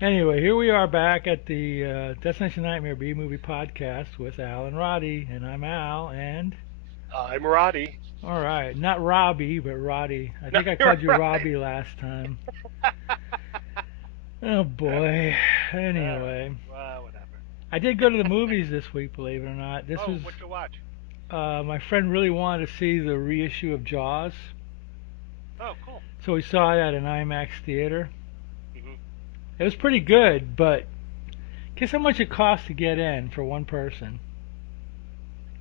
Anyway, here we are back at the Destination Nightmare B Movie Podcast with Al and Roddy, and I'm Al, and I'm Roddy. all right, not Robbie, but Roddy. I No, think I you're called you right. Robbie last time. Oh boy. All right. Anyway, Well, whatever. I did go to the movies this week, believe it or not. This Oh, was what you watch? my friend really wanted to see the reissue of Jaws, Oh, cool. so we saw it at an IMAX theater. hmm It was pretty good, but guess how much it cost to get in for one person?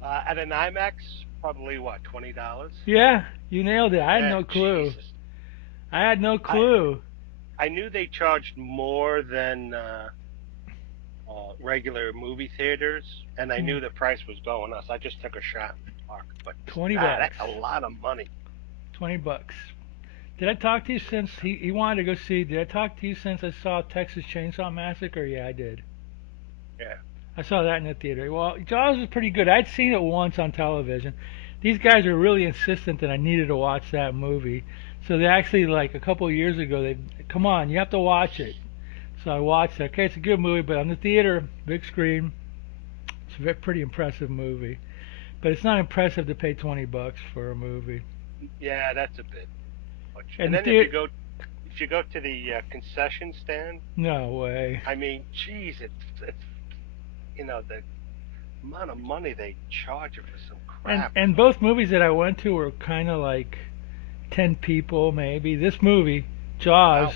At an IMAX, probably what, $20? Yeah, you nailed it. I had Yeah, no clue. Jesus. I had no I clue. I knew they charged more than regular movie theaters, and I Hmm. knew the price was going up. So I just took a shot in the park. But 20 that's bucks. a lot of money. 20 bucks. Did I talk to you since he wanted to go see? Did I talk to you since I saw Texas Chainsaw Massacre? Yeah, I did. Yeah. I saw that in the theater. Well, Jaws was pretty good. I'd seen it once on television. These guys are really insistent that I needed to watch that movie. So they actually, like a couple of years ago, they come on, you have to watch it. So I watched it. Okay, it's a good movie, but on the theater, big screen, it's a pretty impressive movie. But it's not impressive to pay 20 bucks for a movie. Yeah, that's a bit much. And And the then theater, if you go to the concession stand, no way. I mean, geez, it's the amount of money they charge you for some And crap is and like, both movies that I went to were kind of like 10 people maybe. This movie, Jaws, wow,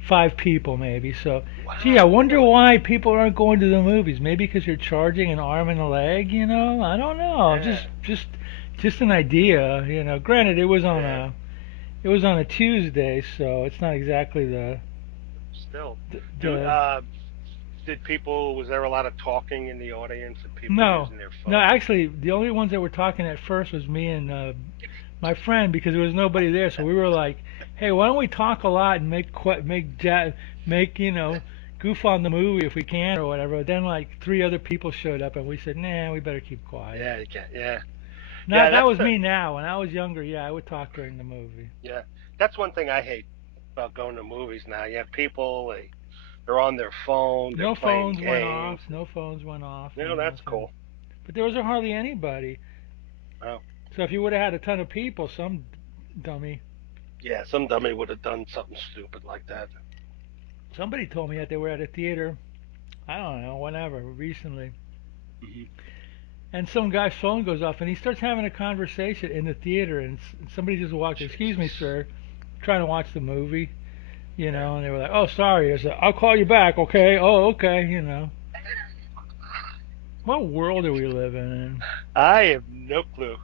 5 people maybe. So, gee, I wow, wonder really? why people aren't going to the movies. Maybe because you're charging an arm and a leg, you know? I don't know. Yeah, Just an idea, you know. Granted, yeah. it was on a Tuesday, so it's not exactly Still, do the did people? Was there a lot of talking in the audience and people no. using their No, phone? actually, the only ones that were talking at first was me and my friend because there was nobody there. So we were like, "Hey, why don't we talk a lot and make goof on the movie if we can or whatever." But then like 3 other people showed up and we said, "Nah, we better keep quiet." Yeah, you can't. Yeah, Now yeah. that was me. Now when I was younger, yeah, I would talk during the movie. Yeah, that's one thing I hate about going to movies now. You have people they're on their phone, they're No playing phones went off. games. No phones went off. You You know, know, that's so cool. but there wasn't hardly anybody. Oh, So if you would have had a ton of people, some dummy. yeah. Some dummy would have done something stupid like that. Somebody told me that they were at a theater. I don't know, whenever recently, hmm and some guy's phone goes off and he starts having a conversation in the theater and somebody just walked, excuse me Jesus. sir, trying to watch the movie, you Yeah. know, and they were like, oh sorry, I said, I'll call you back, okay, oh okay, you know. What world are we living in? I have no clue.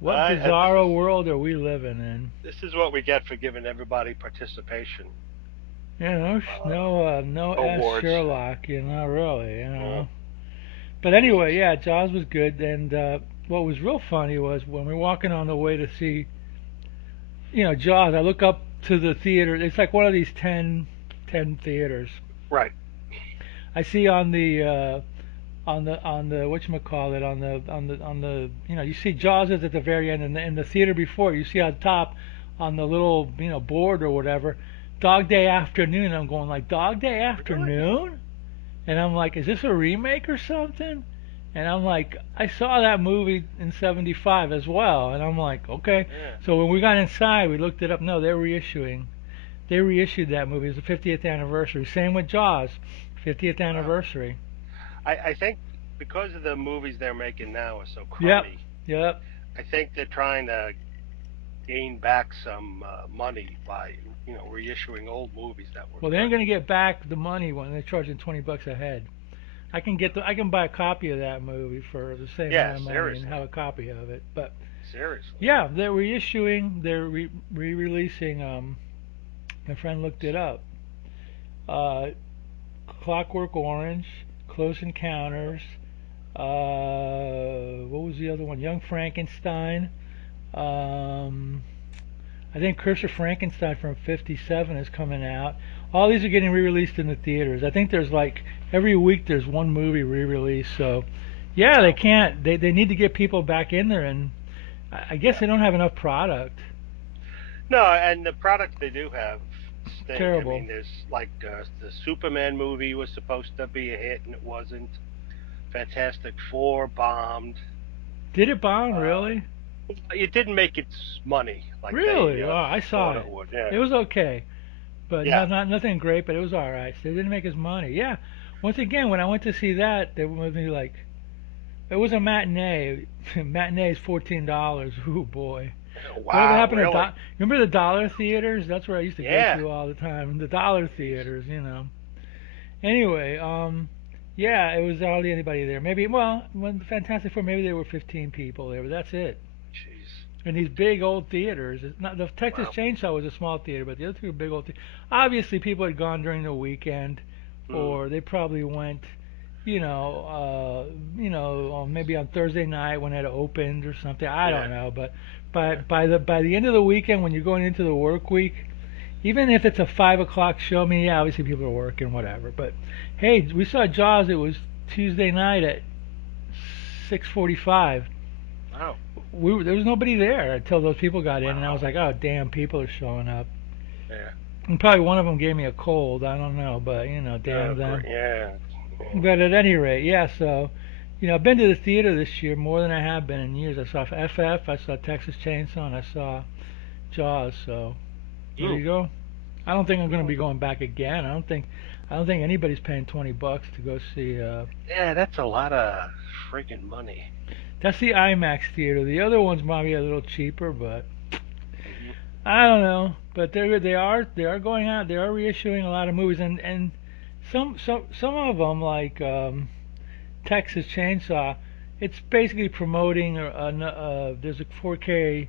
What This is bizarro world are we living in? this is what we get for giving everybody participation You know, no S awards. Sherlock, you know, really, you Oh, know. But anyway, Jesus. yeah, Jaws was good, and what was real funny was when we were walking on the way to see, Jaws. I look up to the theater. It's like one of these ten theaters. Right. I see on the whatchamacallit on the you see Jaws is at the very end, and in the theater before you see on top on the little board or whatever, Dog Day Afternoon. I'm going like Dog Day Really? Afternoon, and I'm like, is this a remake or something? And I'm like, I saw that movie in '75 as well, and I'm like, okay. Yeah. So when we got inside, we looked it up. No, they're reissuing. They reissued that movie. It's the 50th anniversary. Same with Jaws, 50th Wow. anniversary. I think because of the movies they're making now are so Yep, crummy, yep. I think they're trying to gain back some money by reissuing old movies that were Well, they ain't good. gonna get back the money when they're charging 20 bucks a head. I can buy a copy of that movie for the same Yeah, amount of money and have seriously, a copy of it. But seriously. yeah, they're reissuing. They're re-releasing. My friend looked it up. Uh, Clockwork Orange, Close Wow. Encounters. What was the other one? Young Frankenstein. Um, I think Curse of Frankenstein from '57 is coming out. All these are getting re-released in the theaters. I think there's like every week there's one movie re-released. So yeah, they Wow. can't. They need to get people back in there, and I guess Yeah. they don't have enough product. No, and the products they do have thing. I Terrible. mean, there's like the Superman movie was supposed to be a hit and it wasn't. Fantastic Four bombed. Did it bomb Uh, really? it didn't make its money like they Really? Oh, I saw thought it it. would. Yeah, It was okay, but yeah. not nothing great. But it was all right. So it didn't make his money. Yeah. Once again, when I went to see that, they was me like, it was a matinee. Matinee is $14. Ooh boy. Whatever Wow, happened to really? remember the dollar theaters? That's where I used to go Yeah. to all the time. The dollar Jeez. theaters. Anyway, yeah, it was hardly anybody there. Maybe, well, when Fantastic Four, maybe there were 15 people there, but that's it. Jeez. In these big old theaters, it's not the Texas Wow. Chainsaw was a small theater, but the other two were big old. Obviously, people had gone during the weekend, Hmm. or they probably went, maybe on Thursday night when it opened or something. I Yeah. don't know, but Yeah. by the end of the weekend, when you're going into the work week, even if it's a 5 o'clock show, I mean, yeah, obviously people are working, whatever. But hey, we saw Jaws. It was Tuesday night at 6:45. Wow. There was nobody there until those people got in, and I was Wow. like, oh damn, people are showing up. Yeah. And probably one of them gave me a cold. I don't know, but damn Great. them. Yeah. Yeah. But at any rate, yeah. So, I've been to the theater this year more than I have been in years. I saw FF, I saw Texas Chainsaw, and I saw Jaws. So there Mm. you go. I don't think I'm going to Mm. be going back again. I don't think anybody's paying $20 to go see. Yeah, that's a lot of freaking money. That's the IMAX theater. The other one's probably a little cheaper, but Hmm. I don't know. But they are going out. They are reissuing a lot of movies, and some of them like Texas Chainsaw. It's basically promoting there's a 4K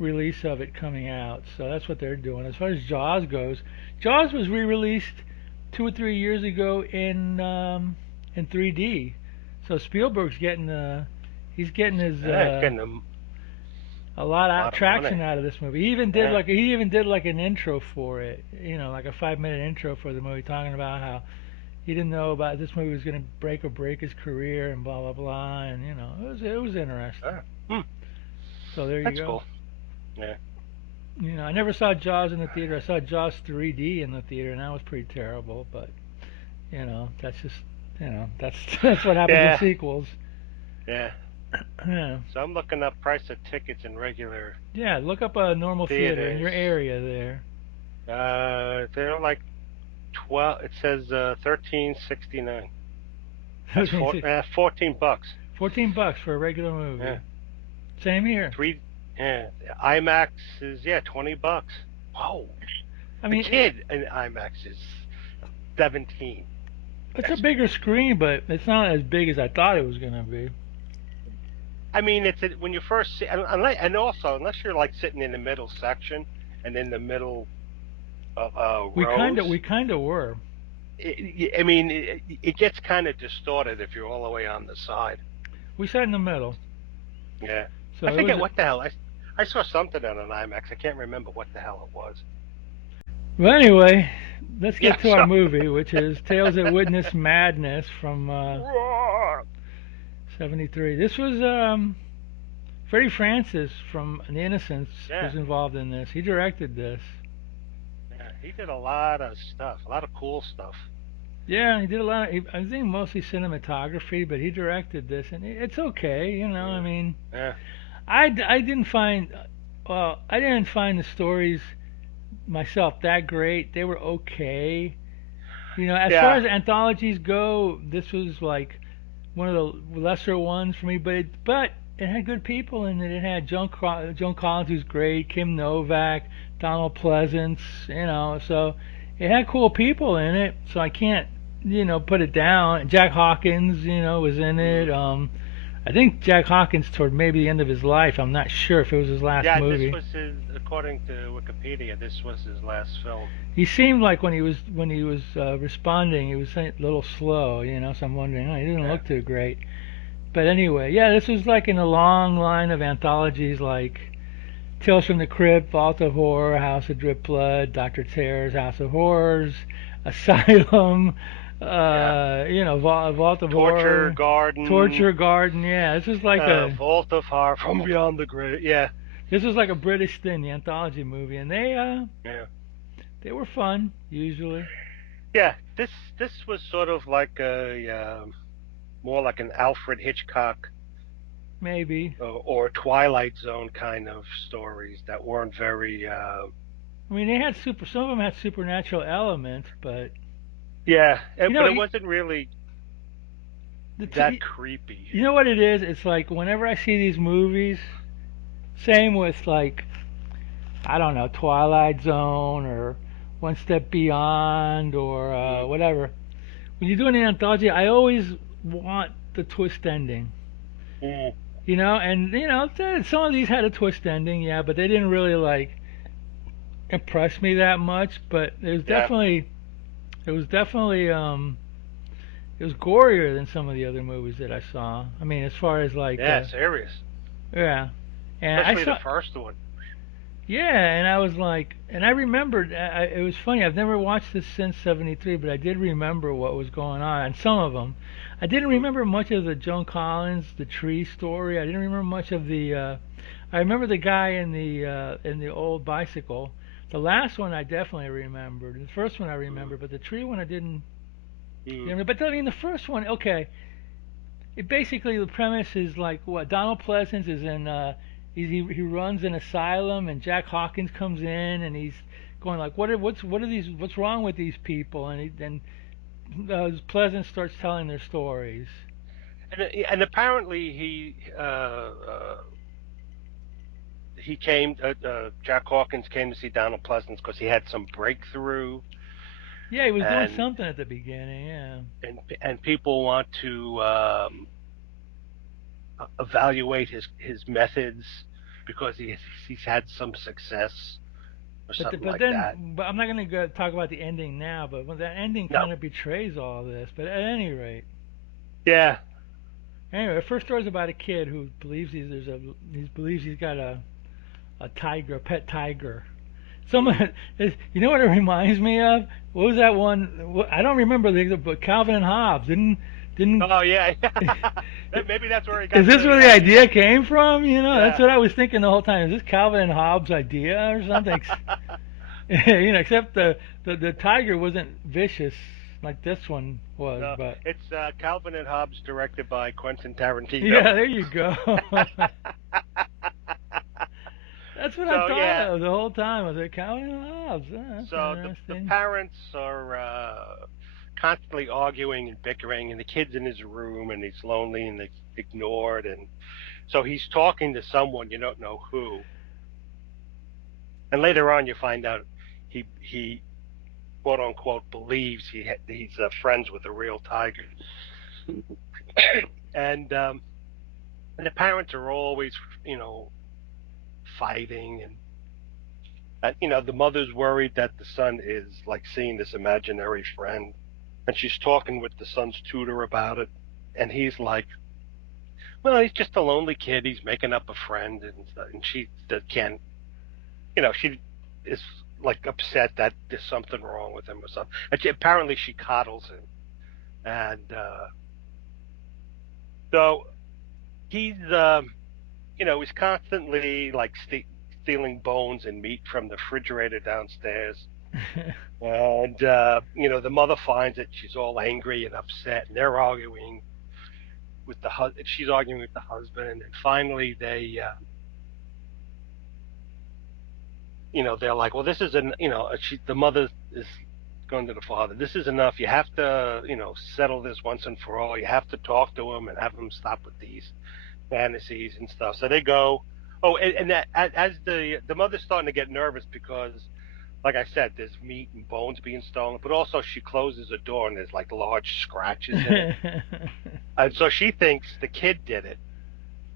release of it coming out, so that's what they're doing. As far as Jaws goes, Jaws was re-released 2 or 3 years ago in 3D. So Spielberg's he's getting his Yeah, it's getting a lot a of lot of money. traction out of this movie. Yeah. He even did like an intro for it, like a 5 minute intro for the movie, talking about how he didn't know about this movie was going to break his career and blah blah blah, and it was interesting. Ah. Hmm. So there you That's go. cool. Yeah. I never saw Jaws in the theater. I saw Jaws 3D in the theater, and that was pretty terrible. But that's just that's that's what happens with Yeah. sequels. Yeah. Yeah, So I'm looking up price of tickets in regular yeah. Look up a normal theater in theaters. your area there. They're like 12. It says 13.69. That's 14 bucks. $14 for a regular Yeah. movie. Same here. Three. Yeah. IMAX is 20 bucks. Whoa. I A mean, kid in IMAX is 17. it's a That's bigger screen, but it's not as big as I thought it was gonna be. I mean, when you first see, and also unless you're like sitting in the middle section and in the middle rows, We kind of were. I mean, it gets kind of distorted if you're all the way on the side. We sat in the middle, Yeah, I so it forget was. what the hell I saw something on an IMAX. I can't remember what the hell it was. Well, anyway, let's Yeah, get to our so movie, which is Tales of Witness Madness from '73. This was Freddie Francis from The Innocents yeah, was involved in this. He directed this. yeah, he did a lot of stuff, a lot of cool stuff. Yeah, he did a lot. I think mostly cinematography, but he directed this, and it's okay. I Yeah, mean, yeah, I didn't find, well, I didn't find the stories myself that great. They were okay. As far yeah. as anthologies go, this was like one of the lesser ones for me, but it had good people in it. It had Joan Collins, who's great, Kim Novak, Donald Pleasance, so it had cool people in it. So I can't, put it down. Jack Hawkins, was in it. Mm. I think Jack Hawkins toward maybe the end of his life. I'm not sure if it was his last Yeah, this movie. was according to Wikipedia, this was his last film. He seemed like when he was responding, he was a little slow, So I'm wondering, he didn't Yeah. look too great. But anyway, yeah, this was like in a long line of anthologies like Tales from the Crypt, Vault of Horror, House of Drip Blood, Doctor Terror's House of Horrors, Asylum, Yeah. Vault of Torture Horror, Garden, Torture Garden. Yeah, Vault of Horror, From Beyond the Grave. Yeah. this was like a British thing, the anthology movie, and they Yeah. They were fun usually, Yeah, this was sort of like a more like an Alfred Hitchcock maybe. or Twilight Zone kind of stories that weren't very. I mean, they had super. Some of them had supernatural elements, but Yeah, you but know, it wasn't really the that t- creepy. you know what it is? It's like whenever I see these movies, same with like I don't know, Twilight Zone or One Step Beyond or Mm, whatever. When you're doing an anthology, I always want the twist ending. mm, And some of these had a twist ending, yeah, but they didn't really like impress me that much. But yeah, it was definitely, it was gorier than some of the other movies that I saw. I mean, as far as like, yeah, serious. yeah, and I Especially the saw, first one. yeah, and I was like, and I remembered, it was funny. I've never watched this since '73, but I did remember what was going on, and some of them. I didn't Mm, remember much of the Joan Collins, the tree story. I didn't remember much of the. I remember the guy in the old bicycle. The last one I definitely remembered. The first one I mm, remember, but the tree one I didn't. mm. You know, but I mean, the first one, okay. It basically the premise is like what Donald Pleasance is in. He runs an asylum, and Jack Hawkins comes in, and he's going like, what are these? What's wrong with these people? And Pleasance starts telling their stories. And apparently he came. Jack Hawkins came to see Donald Pleasance because he had some breakthrough, Yeah, he was doing and something at the beginning. Yeah, and people want to evaluate his methods because he's had some success or something like that. but I'm not going to go talk about the ending now. But when that ending No, kind of betrays all this. But at any rate, yeah, the first story is about a kid who believes he believes he's got a tiger, a pet tiger. mm. Someone, you know what it reminds me of? What was that one? I don't remember but Calvin and Hobbes didn't. Oh yeah, maybe that's where he Is got this where the the idea idea. came from? That's Yeah. what I was thinking the whole time. Is this Calvin and Hobbes' idea or something? Except the tiger wasn't vicious like this one was, No, but it's Calvin and Hobbes, directed by Quentin Tarantino. yeah, there you go. That's what I So thought yeah, of the whole time. I was like, Calvin and Hobbes. That's so the interesting. parents are constantly arguing and bickering, and the kid's in his room and he's lonely and ignored, and so he's talking to someone you don't know who, and later on you find out he quote unquote believes he's friends with a real tiger, and and the parents are always you know fighting and the mother's worried that the son is like seeing this imaginary friend, and she's talking with the son's tutor about it, and he's like, well, he's just a lonely kid, he's making up a friend, and she that can't, she is like upset that there's something wrong with him or something, and apparently she coddles him, and so he's he's constantly like stealing bones and meat from the refrigerator downstairs. And the mother finds it. She's all angry and upset, and they're arguing with the husband. She's arguing with the husband, and finally they're like, "Well, this isn't." The mother is going to the father. This is enough. You have to, settle this once and for all. You have to talk to him and have him stop with these fantasies and stuff. So they go. Oh, and that as the mother's starting to get nervous because like I said, there's meat and bones being stolen, but also she closes a door and there's like large scratches in it. And so she thinks the kid did it.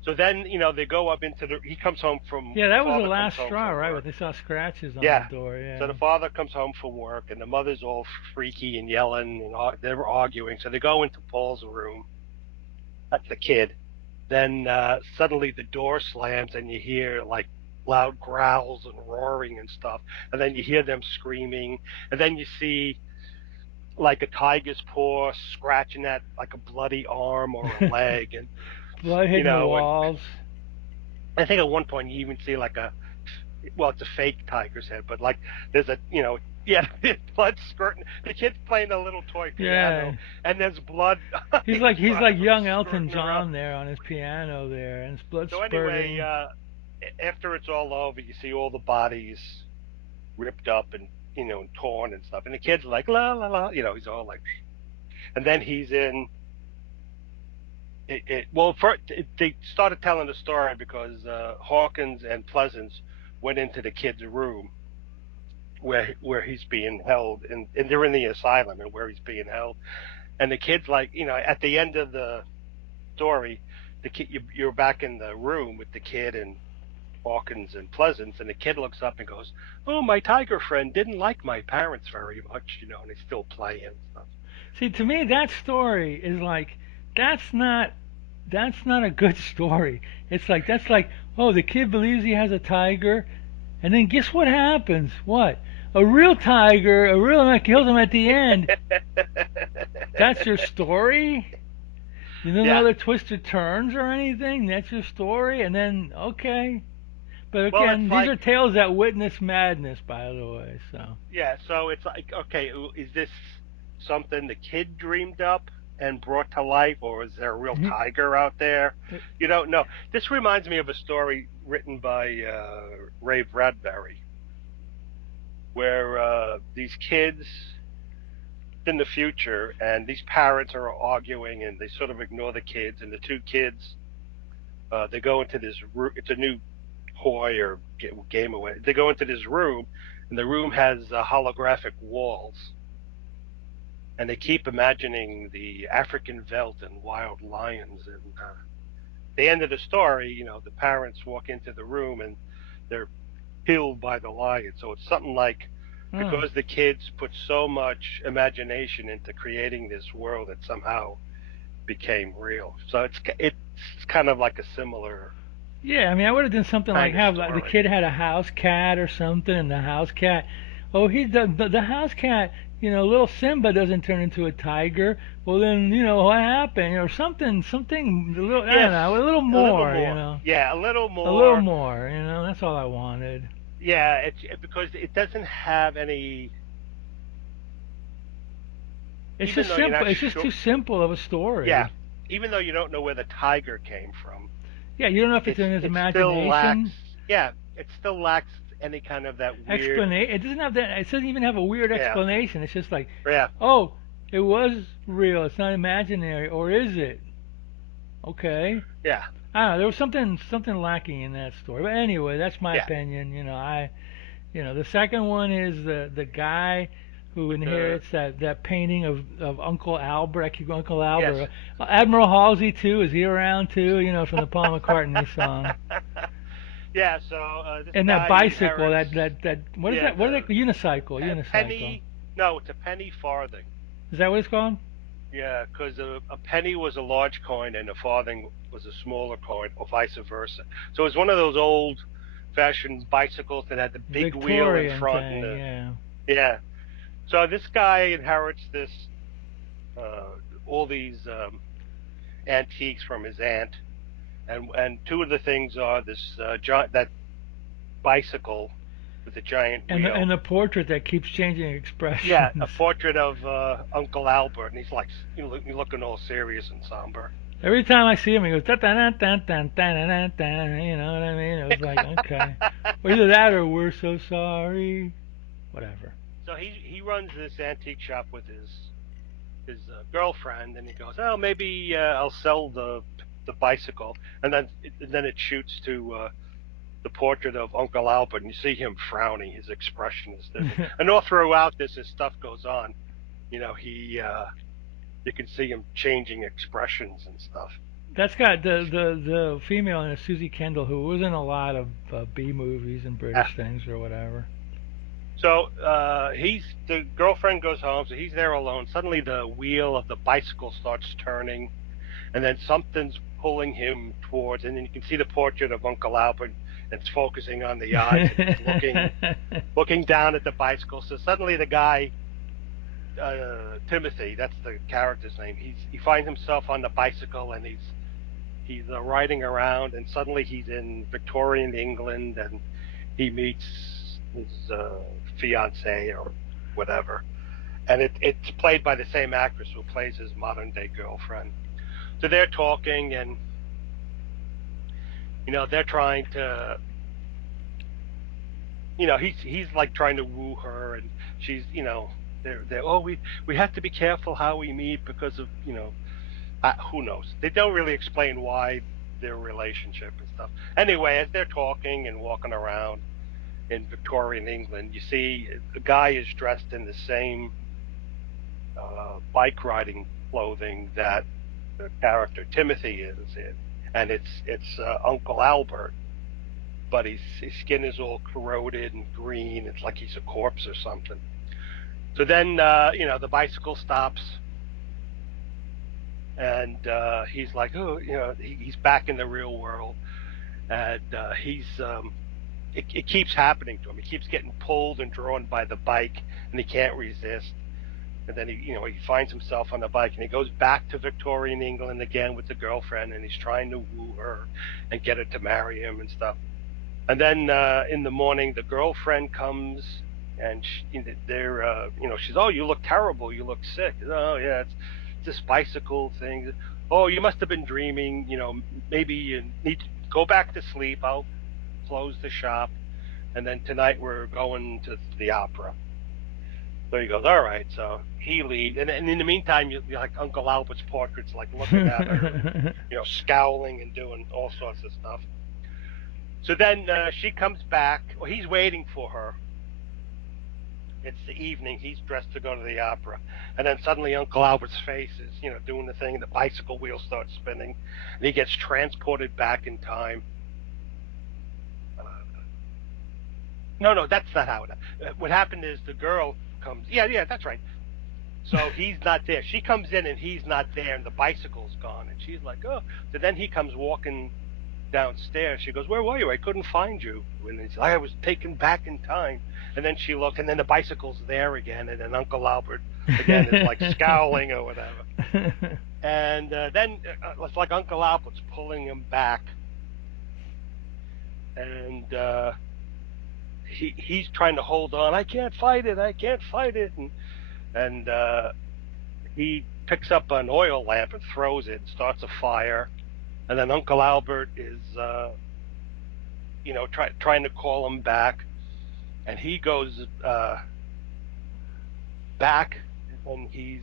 So then, they go up he comes home Yeah, the that was the father comes last home straw, from right? When work. they saw scratches on the Yeah. door. So Yeah. the father comes home from work and the mother's all freaky and yelling and they're arguing. So they go into Paul's room. That's the kid. Then suddenly the door slams and you hear like loud growls and roaring and stuff. And then you hear them screaming. And then you see like a tiger's paw scratching at like a bloody arm or a leg, and Blood hitting the and walls. I think at one point you even see like it's a fake tiger's head, but like there's a Yeah, blood squirting. The kid's playing a little toy piano, Yeah. and there's blood He's in like he's front like of him young Elton squirting around. John there on his piano there, and it's blood So anyway, spurting. after it's all over, you see all the bodies ripped up and torn and stuff, and the kid's like la la la, he's all like, and then he's in well, they started telling the story because Hawkins and Pleasance went into the kid's room where he's being held, and they're in the asylum and where he's being held, and the kid's like, at the end of the story, the kid you're back in the room with the kid and Hawkins and Pleasance, and the kid looks up and goes, "Oh, my tiger friend didn't like my parents very much, and they still play and stuff." See, to me, that story is like that's not that's not a good story. It's like that's like, oh, the kid believes he has a tiger, and then guess what happens? What? A real tiger, a real man kills him at the end. That's your story? You know, no Yeah. other twisted turns or anything. That's your story, and then okay. But Well, it's again, these like, are tales that witness madness, by the way. So yeah, so it's like, okay, is this something the kid dreamed up and brought to life, or is there a real tiger out there? You don't know. This reminds me of a story written by Ray Bradbury, where these kids in the future, and these parents are arguing, and they sort of ignore the kids, and the two kids, they go into this room. It's a new toy or game away. They go into this room, and the room has holographic walls, and they keep imagining the African veldt and wild lions. And the end of the story, the parents walk into the room and they're killed by the lion. So it's something like, hmm. because the kids put so much imagination into creating this world, that somehow became real. So it's kind of like a similar Yeah, I mean, I would have done something like kind of have the story. kid had a house cat or something, and the house cat, oh, he's the house cat. You know, little Simba doesn't turn into a tiger. Well, then what happened? Or something a little, I don't Yes, know, a little a little more. more. Yeah, a little A little more. more. That's all I wanted. Yeah, because it doesn't have any, It's even just though you're not simple. It's just sure. too simple of a Yeah, story. even though you don't know where the tiger came from, Yeah, you don't know if it's in his it still lacks. imagination. Yeah, it still lacks any kind of that weird. Explanation. It doesn't have that. It doesn't even have a weird Yeah, explanation. It's just like, yeah, oh, it was real. It's not imaginary, or is it? Okay. yeah, I don't know. There was something lacking in that story. But anyway, that's my yeah. opinion. The second one is the guy who The inherits that painting of Uncle Albert. I keep Uncle Yes. Albert. Admiral Halsey too. Is he around too? From the Paul McCartney song. Yeah. So this And that guy bicycle, inherits. that what is Yeah, that? What are they? the Unicycle, unicycle. penny. No, it's a penny farthing. Is that what it's called? Yeah, because a penny was a large coin and a farthing was a smaller coin, or vice versa. So it's one of those old-fashioned bicycles that had the big wheel in Victorian front and thing, yeah. yeah. So this guy inherits this uh, all these antiques from his aunt, and two of the things are this that bicycle with the giant And wheel. the portrait that keeps changing Yeah, a expressions. portrait of Uncle Albert, and he's like, looking all serious and somber. Every time I see him, he goes da da da da da da da da. You know what I mean? It was like okay, or either that or we're so sorry. Whatever. So he runs this antique shop with his girlfriend, and he goes, "Oh, maybe I'll sell the bicycle," and then it shoots to the portrait of Uncle Albert, and you see him frowning. His expression is different, and all throughout this, as stuff goes on, he you can see him changing expressions and stuff. That's got the female in it, Susie Kendall, who was in a lot of B movies and Yeah. British things or whatever. So the girlfriend goes home, so he's there alone. Suddenly, the wheel of the bicycle starts turning, and then something's pulling him towards, and then you can see the portrait of Uncle Albert, and it's focusing on the eyes, and he's looking down at the bicycle. So suddenly the guy, Timothy, that's the character's name, he finds himself on the bicycle, and he's riding around, and suddenly he's in Victorian England, and he meets his fiance, or whatever. And it's played by the same actress who plays his modern day girlfriend. So they're talking, and they're trying to, he's like trying to woo her, and she's, they're oh, we have to be careful how we meet because of, who knows. They don't really explain why their relationship and stuff. Anyway, as they're talking and walking around in Victorian England, you see the guy is dressed in the same bike riding clothing that the character Timothy is in, and it's Uncle Albert, but his skin is all corroded and green. It's like he's a corpse or something. So then, the bicycle stops, and he's like, oh, he's back in the real world, and it keeps happening to him. He keeps getting pulled and drawn by the bike, and he can't resist. And then he finds himself on the bike, and he goes back to Victorian England again with the girlfriend, and he's trying to woo her and get her to marry him and stuff. And then in the morning, the girlfriend comes, and she's, oh, you look terrible, you look sick. Oh yeah, it's this bicycle thing. Oh, you must have been dreaming. Maybe you need to go back to sleep. I'll close the shop, and then tonight we're going to the opera. So he goes, all right. So he leaves, and in the meantime, you're like Uncle Albert's portrait's like looking at her, and scowling and doing all sorts of stuff. So then she comes back, or he's waiting for her. It's the evening. He's dressed to go to the opera, and then suddenly Uncle Albert's face is, doing the thing, and the bicycle wheel starts spinning, and he gets transported back in time. No, no, that's not how it. What happened is the girl comes. Yeah, yeah, that's right. So he's not there. She comes in and he's not there, and the bicycle's gone. And she's like, oh. So then he comes walking downstairs. She goes, where were you? I couldn't find you. And he's like, I was taken back in time. And then she looked, and then the bicycle's there again. And then Uncle Albert, again, is like scowling or whatever. And then it's like Uncle Albert's pulling him back. And he's trying to hold on. I can't fight it. I can't fight it. And he picks up an oil lamp and throws it and starts a fire. And then Uncle Albert is, trying to call him back. And he goes back, and he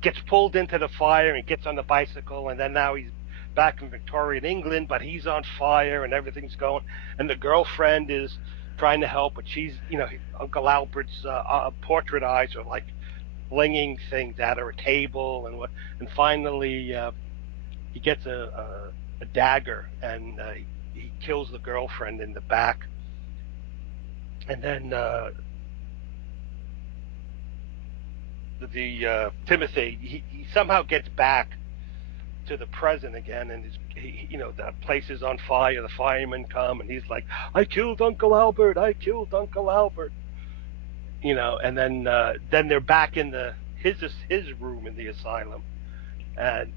gets pulled into the fire and gets on the bicycle. And then now he's back in Victorian England, but he's on fire and everything's going. And the girlfriend is trying to help, but she's, Uncle Albert's portrait eyes are like flinging things at her, a table, and finally he gets a dagger, and he kills the girlfriend in the back, and then the Timothy he somehow gets back to the present again, and the place is on fire. The firemen come, and he's like, I killed Uncle Albert, I killed Uncle Albert, and then they're back in his room in the asylum. And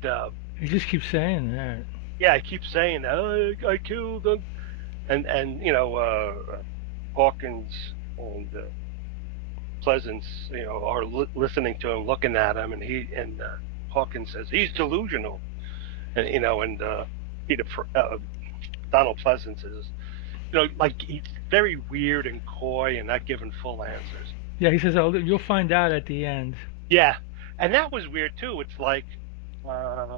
he just keeps saying that. yeah, I keep saying that. Oh, I killed him, and Hawkins and Pleasance, are listening to him, looking at him, and Hawkins says he's delusional, and Peter Donald Pleasance is, like he's very weird and coy and not giving full answers. Yeah, he says, "Oh, you'll find out at the end." Yeah, and that was weird too. It's like, uh,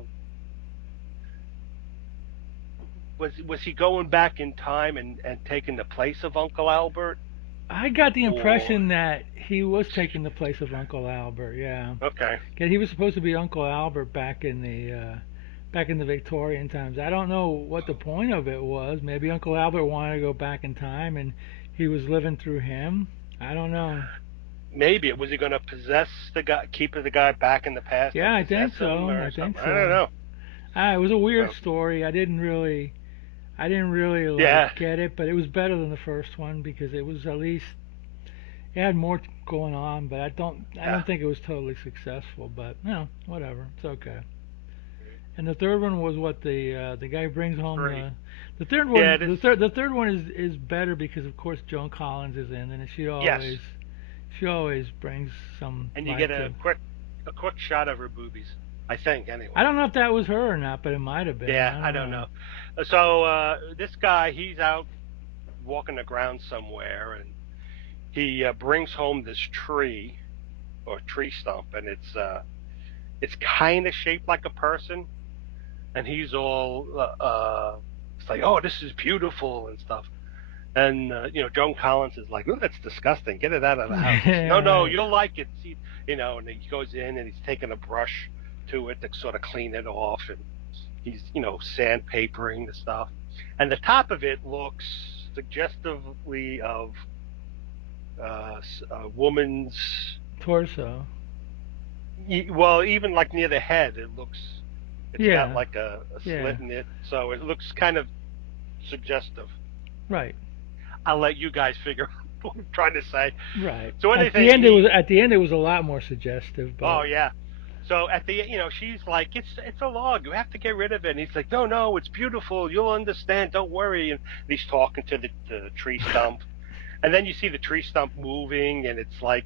was he going back in time and taking the place of Uncle Albert? I got the Or impression that he was taking the place of Uncle Albert. Yeah, okay, 'cause he was supposed to be Uncle Albert back in the Victorian times. I don't know what the point of it was. Maybe Uncle Albert wanted to go back in time, and he was living through him. I don't know. maybe was he going to possess the guy, keep the guy back in the past and Yeah, I possess think him so. I or think something? I don't so. know. It was a weird No. story. I didn't really like Yeah, get it, but it was better than the first one because it was at least it had more going on. But I yeah, don't think it was totally successful. But whatever. It's okay. And the third one was what the guy brings home three. the third Yeah, one. this. The third one is better because of course Joan Collins is in, and she Yes, always She always brings some and you life get to. a quick shot of her boobies. I think I anyway. don't know if that was her or not, but it might have been. Yeah, I I don't don't know. know. So this guy, he's out walking the ground somewhere, and he brings home this tree or tree stump, and it's kind of shaped like a person, and he's all it's like, oh, this is beautiful and stuff. And Joan Collins is like, oh, that's disgusting. Get it out of the house. He says, no, Yeah, no, right. you'll like it. See, and he goes in and he's taking a brush to it to sort of clean it off, and he's sandpapering the stuff, and the top of it looks suggestively of a woman's. Torso. Well, even like near the head, it's got Yeah, like a yeah, slit in it, so it looks kind of suggestive. right, I'll let you guys figure out what I'm trying to say. right. So At the anything end, it was a lot more suggestive, oh but yeah. So at the she's like, it's a log. You have to get rid of it. And he's like, no, no, it's beautiful. You'll understand. Don't worry. And he's talking to the tree stump, and then you see the tree stump moving, and it's like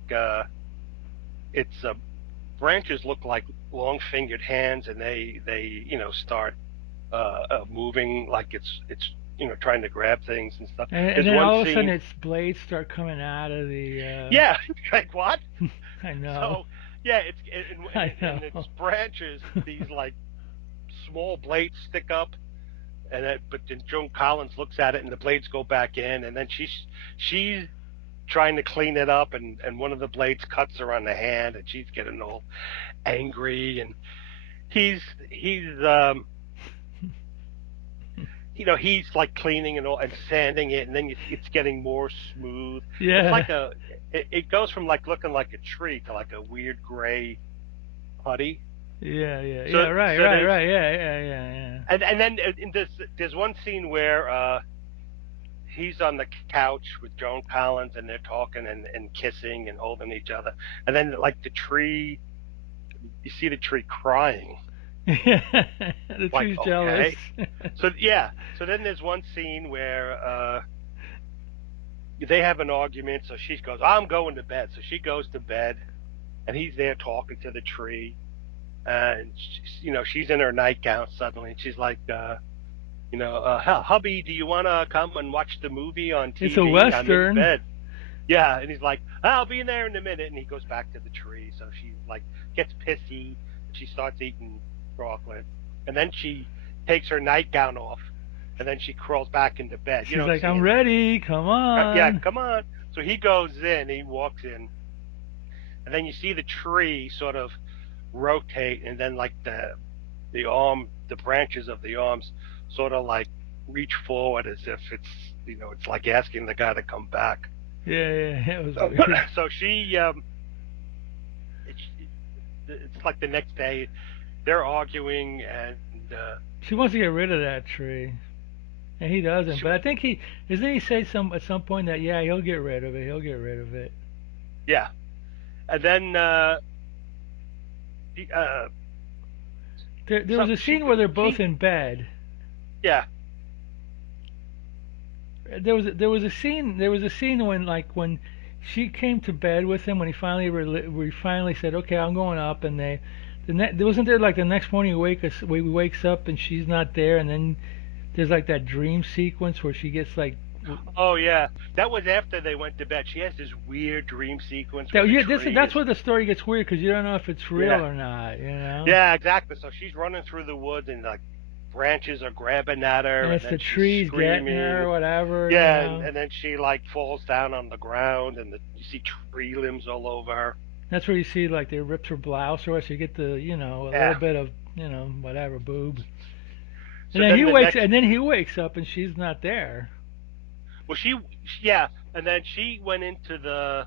its branches look like long fingered hands, and they start moving like it's trying to grab things and stuff. and There's then one all of a sudden scene, its blades start coming out of the. yeah, like what? I know, So yeah, I in know. its branches, these like small blades stick up, but then Joan Collins looks at it and the blades go back in, and then she's trying to clean it up, and one of the blades cuts her on the hand, and she's getting all angry, and he's he's like cleaning and all and sanding it, and then it's getting more smooth. It's Yeah, like it goes from like looking like a tree to like a weird gray putty. yeah, yeah, yeah. So Right, so right, there's right. Yeah, yeah, yeah, yeah. and then in this there's one scene where he's on the couch with Joan Collins, and they're talking and kissing and holding each other, and then like the tree, you see the tree crying, Yeah, the like tree's jealous. okay. So yeah, so then there's one scene where they have an argument, so she goes, I'm going to bed. So she goes to bed, and he's there talking to the tree, and she's in her nightgown suddenly, and she's like, hubby, do you want to come and watch the movie on It's a TV? I'm in western. bed. Yeah, and he's like, I'll be in there in a minute, and he goes back to the tree. So she like gets pissy, and she starts eating chocolate, and then she takes her nightgown off, and then she crawls back into bed. You She's don't like, see I'm anything. ready. Come Yeah, on. come on. So he goes in, he walks in, and then you see the tree sort of rotate, and then like the branches of the arms sort of like reach forward as if it's like asking the guy to come back. Yeah, yeah, it was So, weird. so she it's it's like the next day they're arguing, and She wants to get rid of that tree, and he doesn't. she But I think he doesn't. He say some at some point that yeah, he'll get rid of it. He'll get rid of it. yeah, and then he, There was some a she scene where they're both she in bed. yeah. There was a scene when when she came to bed with him when we finally said okay I'm going up and there wasn't there like the next morning he wakes up and she's not there and then there's like that dream sequence where she gets like Oh yeah, that was after they went to bed. She has this weird dream sequence where that the yeah tree that's is. where the story gets weird because you don't know if it's real Yeah, or not, you know. yeah, exactly. So she's running through the woods, and like branches are grabbing at And her, and it's then the she's trees getting her screaming. or whatever, you Yeah, know. and then she like falls down on the ground, and you see tree limbs all over her. That's where you see like they ripped her blouse or so you get the a little Yeah. bit of whatever boob. So then the next, And then he wakes up and she's not there. well, yeah, and then she went into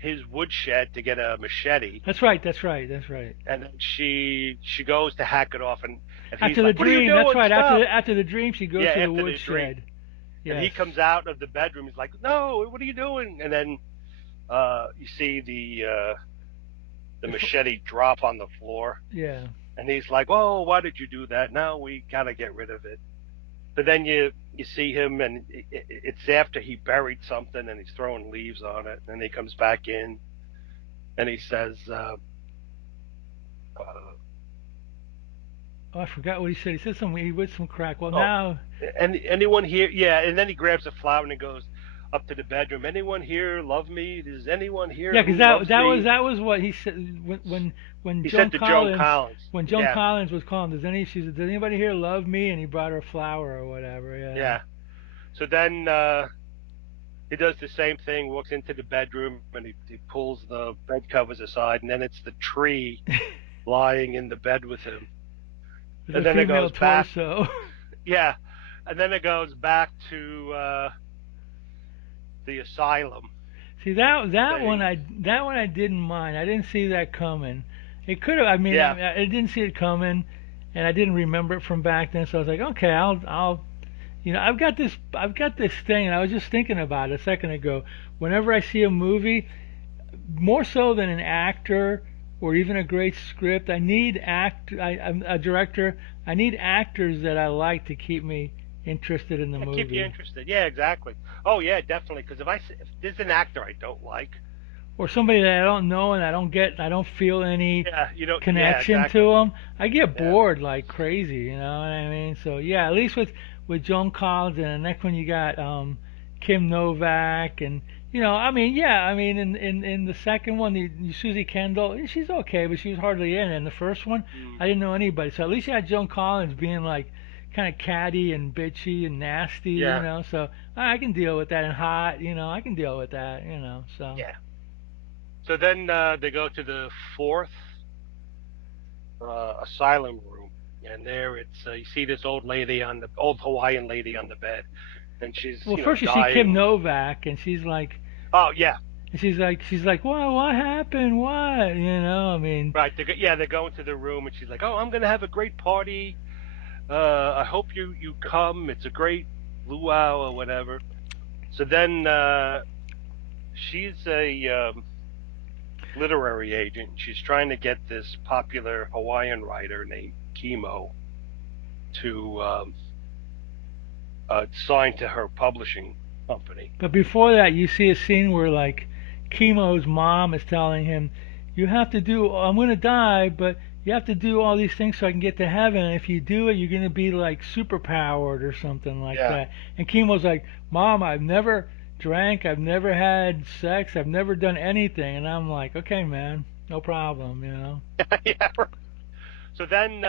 his woodshed to get a machete, That's right. That's right. That's right. and then she goes to hack it off, and he's After the like, "What are you dream. That's doing? right. Stop!" After the dream, she goes Yeah, to the after the dream, woodshed. and he Yes. comes out of the bedroom. He's like, "No, what are you doing?" And then you see the The machete drop on the floor, yeah. and he's like, "Oh, why did you do that? Now we gotta get rid of it." But then you see him, and it's after he buried something, and he's throwing leaves on it, and he comes back in, and he says, uh, Oh, I forgot what he said. He said something. He with some crack. Well, "Oh, now, and anyone here?" Yeah, and then he grabs a flower and he goes up to the bedroom. Anyone here love me? Does anyone here yeah, because who loves me? that was what he said when He said to Joan Collins. Joan Yeah, Collins was calling. She said, does anybody here love me? And he brought her a flower or whatever. Yeah. yeah. So then he does the same thing, walks into the bedroom, and he pulls the bed covers aside, and then it's the tree lying in the bed with him. With And a then it female goes back, torso. yeah, and then it goes back to the asylum See thing. that one I didn't mind. I didn't see that coming. It could have. Yeah, I didn't see it coming, and I didn't remember it from back then. So I was like, okay, I'll I've got this thing, and I was just thinking about it a second ago. Whenever I see a movie, more so than an actor or even a great script, I'm a director. I need actors that I like to keep me interested in the yeah, keep you movie. interested. Yeah, exactly. Oh yeah, definitely. Because if there's an actor I don't like, Or somebody that I don't know and I don't feel any yeah, you don't. Yeah, connection exactly. to them, I get Yeah, bored like crazy. You know what I mean? So yeah, at least with Joan Collins, and the next one you got Kim Novak, and in the second one, Susie Kendall, she's okay, but she was hardly in. And the first one, mm, I didn't know anybody, so at least you had Joan Collins being like kind of catty and bitchy and nasty, yeah, So I can deal with that, and hot, I can deal with that, So. yeah. So then they go to the fourth asylum room, and there it's you see this old lady on the old Hawaiian lady on the bed, and she's Well, first you see Kim dying. Novak, and Oh yeah, she's like, what happened? What? right. Yeah, they're going to the room, and she's like, "Oh, I'm gonna have a great party. I hope you come. It's a great luau or whatever." So then she's a literary agent. She's trying to get this popular Hawaiian writer named Kimo to sign to her publishing company. But before that, you see a scene where like Kimo's mom is telling him, "You have to do. I'm gonna die, but you have to do all these things so I can get to heaven. And if you do it, you're gonna be like super powered or something like Yeah, that." And Kimo's like, "Mom, I've never drank. I've never had sex. I've never done anything." And I'm like, "Okay, man, no problem." yeah. So then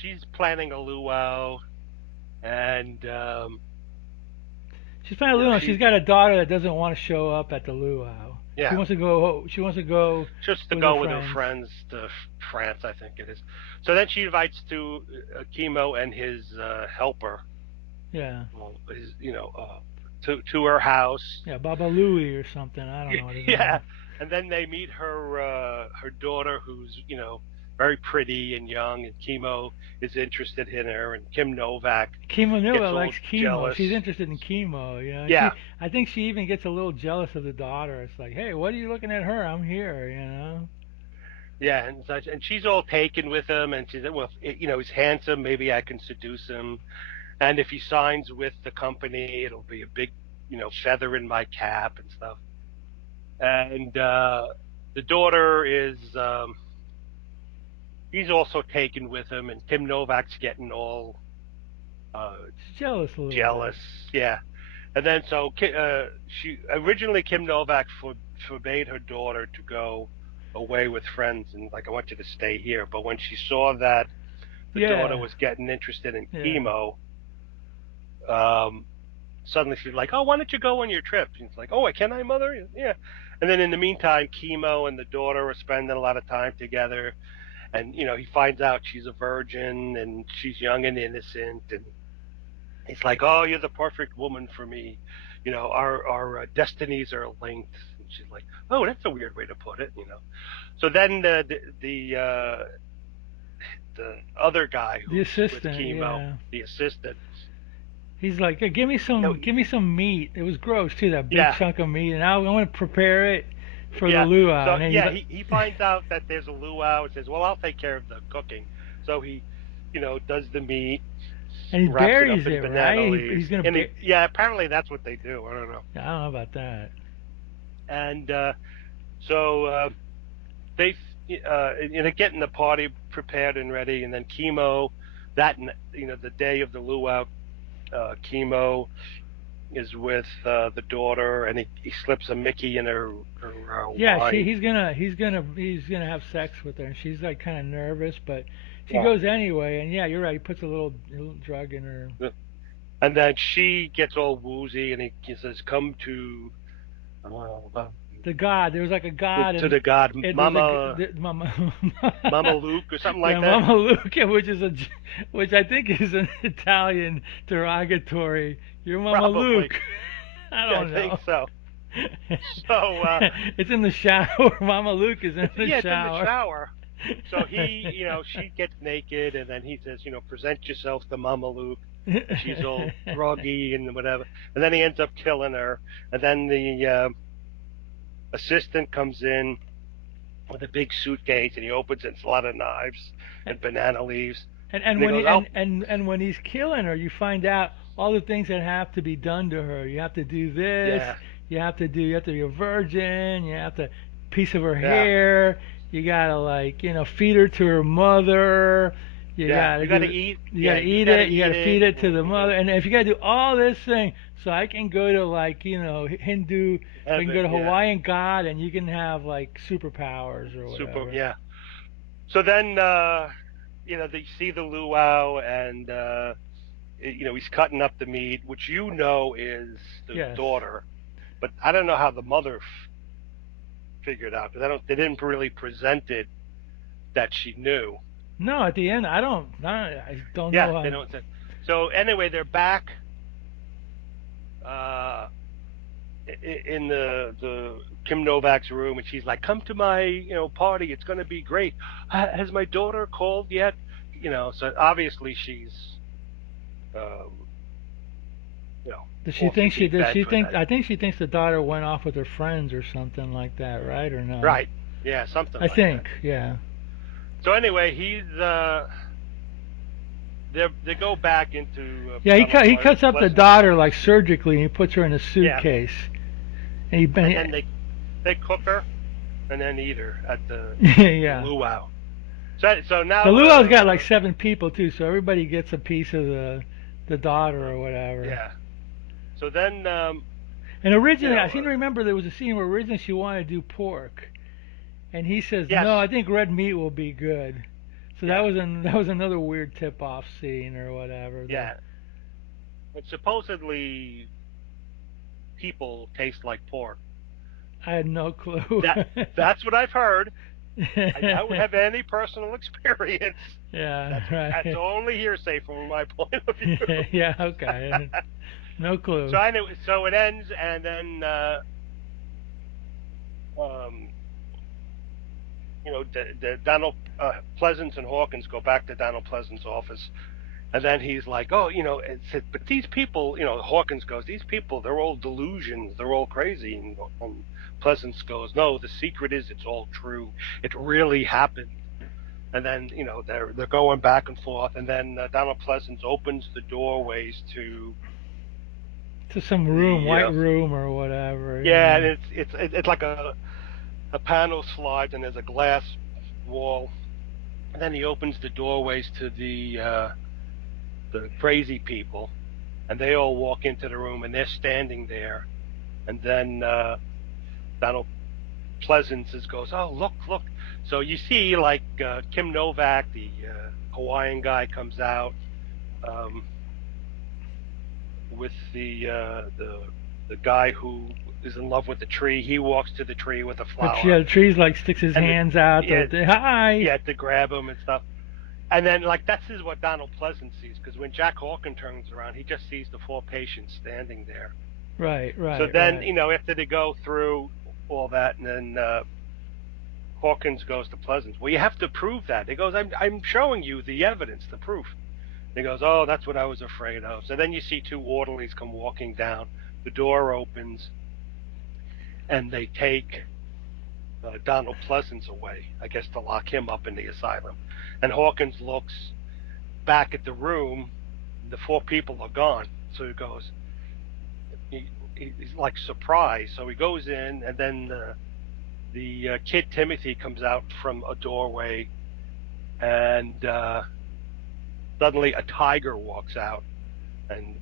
she's planning a luau, and She's finally luau. She's she's got a daughter that doesn't want to show up at the luau. She yeah, wants to go. She wants to go just to with her go with her friends. friends to France, I think it is. So then she invites to Kimo and his helper, Yeah, his to her house. yeah, Baba Louie or something. I don't know what his name Yeah, is. and then they meet her daughter, who's very pretty and young, and Kimo is interested in her, and Kim Novak Chemo gets Nova all likes chemo. jealous. She's interested in chemo. Yeah, I think she even gets a little jealous of the daughter. It's like, hey, what are you looking at her? I'm here. yeah, and such, and she's all taken with him, and she said, well, he's handsome, maybe I can seduce him, and if he signs with the company, it'll be a big, feather in my cap and stuff. And the daughter is, he's also taken with him, and Kim Novak's getting all uh, She's jealous a little bit. jealous. Yeah, and then so she originally Kim Novak forbade her daughter to go away with friends and like I want you to stay here. But when she saw that the daughter Yeah, was getting interested in yeah. chemo, um, suddenly she's like, "Oh, why don't you go on your trip?" And it's like, "Oh, can I, mother?" Yeah. And then in the meantime, chemo and the daughter are spending a lot of time together, and he finds out she's a virgin and she's young and innocent, and he's like, "Oh, you're the perfect woman for me. Our destinies are linked." And she's like, "Oh, that's a weird way to put it." So then the other guy The who's with assistant, chemo, yeah. the assistant, He's like, hey, you know, give me some meat. It was gross too, that big yeah, chunk of meat, and I want to prepare it for the yeah. luau. So And then he's yeah, like, he finds out that there's a luau and says, "Well, I'll take care of the cooking." So he, does the meat, And he wraps it up buries in it, banana right? He's leaves, gonna. and yeah, apparently that's what they do. I don't know. I don't know about that. And so they they're getting the party prepared and ready, and then chemo that the day of the luau, chemo is with the daughter, and he slips a Mickey in her Yeah, wine. he's gonna have sex with her, and she's like kind of nervous, but she Yeah. goes anyway. And yeah, you're right. He puts a little drug in her. And then she gets all woozy, and he says, "Come to The god. There was like a god, to the god, and there was Mama Mama. Mama Luke or something Yeah, like that." Mama Luca, which I think is an Italian derogatory. You're Mama Probably, Luke. I I don't think know. so. So It's in the shower. Mama Luke is in the yeah, it's in the shower. shower. So she gets naked, and then he says, present yourself to Mama Luke, and she's all groggy and whatever. And then he ends up killing her. And then the assistant comes in with a big suitcase, and he opens it. It's a lot of knives and banana leaves. And And he when goes, "Oh, and when he's killing her, you find out all the things that have to be done to her. You have to do this. yeah, You have to be a virgin. You have to piece of her yeah, hair. You gotta feed her to her mother. You yeah. gotta You got to do eat. you gotta Yeah, you eat got to it. You eat gotta it. feed it to the And, mother. And if you gotta do all this thing, so I can go to Hindu, so I can go heaven. to Yeah, Hawaiian God, and you can have like superpowers or super. whatever. Yeah. So then, they see the luau, and he's cutting up the meat, which is the Yes. daughter, but I don't know how the mother figured out, because they didn't really present it that she knew. No, at the end, I don't Yeah, know they how. don't say. So anyway, they're back uh, in the Kim Novak's room, and she's like, "Come to my party. It's going to be great. Has my daughter called yet?" So obviously she's um, Does she off think the she deep does end she for think that. I think she thinks the daughter went off with her friends or something like that, right? Or no? Right? Yeah, something I like that. think, yeah. So anyway, they go back into Yeah, he cuts up the Pleasant's daughter like office. surgically and he puts her in a Yeah, suitcase. And and then they cook her and then eat her at the yeah. luau. So The now luau's got like 7 people too, so everybody gets a piece of the daughter or whatever. yeah. So then And you originally, I know seem to remember there was a scene where originally she wanted to do pork, and he says, yes, "No, I think red meat will be good." So yeah, that was another weird tip-off scene or whatever. yeah. And supposedly people taste like pork. I had no clue. That that's what I've heard. I don't have any personal experience. Yeah, That's right. only hearsay from my point of view. Yeah, okay. No So clue. I know. So it ends, and then um, the Donald Pleasance and Hawkins go back to Donald Pleasance's office, and then he's like, "Oh, it said, but these people, Hawkins goes, these people, they're all delusions, they're all crazy," and Pleasance goes, "No, the secret is it's all true. It really happened." And then they're going back and forth, and then Donald Pleasance opens the doorways to To some room, the white room or whatever, yeah, and it's like a panel slides, and there's a glass wall, and then he opens the doorways to the crazy people, and they all walk into the room, and they're standing there, and then Donald Pleasance goes, "Oh, look, look!" So you see, like Kim Novak, the Hawaiian guy, comes out um, with the guy who is in love with the tree. He walks to the tree with a Yeah, flower, the trees like sticks his and hands out. yeah, Hi. yeah, to grab him and stuff. And then, like, that's what Donald Pleasant sees, because when Jack Hawkins turns around, he just sees the four patients standing there. Right, So right, then, right. after they go through all that, and then Hawkins goes to Pleasant. Well, you have to prove that. He goes, I'm showing you the evidence, the proof. He goes, "Oh, that's what I was afraid of." So then you see two orderlies come walking down. The door opens, and they take Donald Pleasance away, I guess, to lock him up in the asylum. And Hawkins looks back at the room, the four people are gone. So he goes, he's like surprised. So he goes in, and then the kid Timothy comes out from a doorway, and suddenly a tiger walks out, and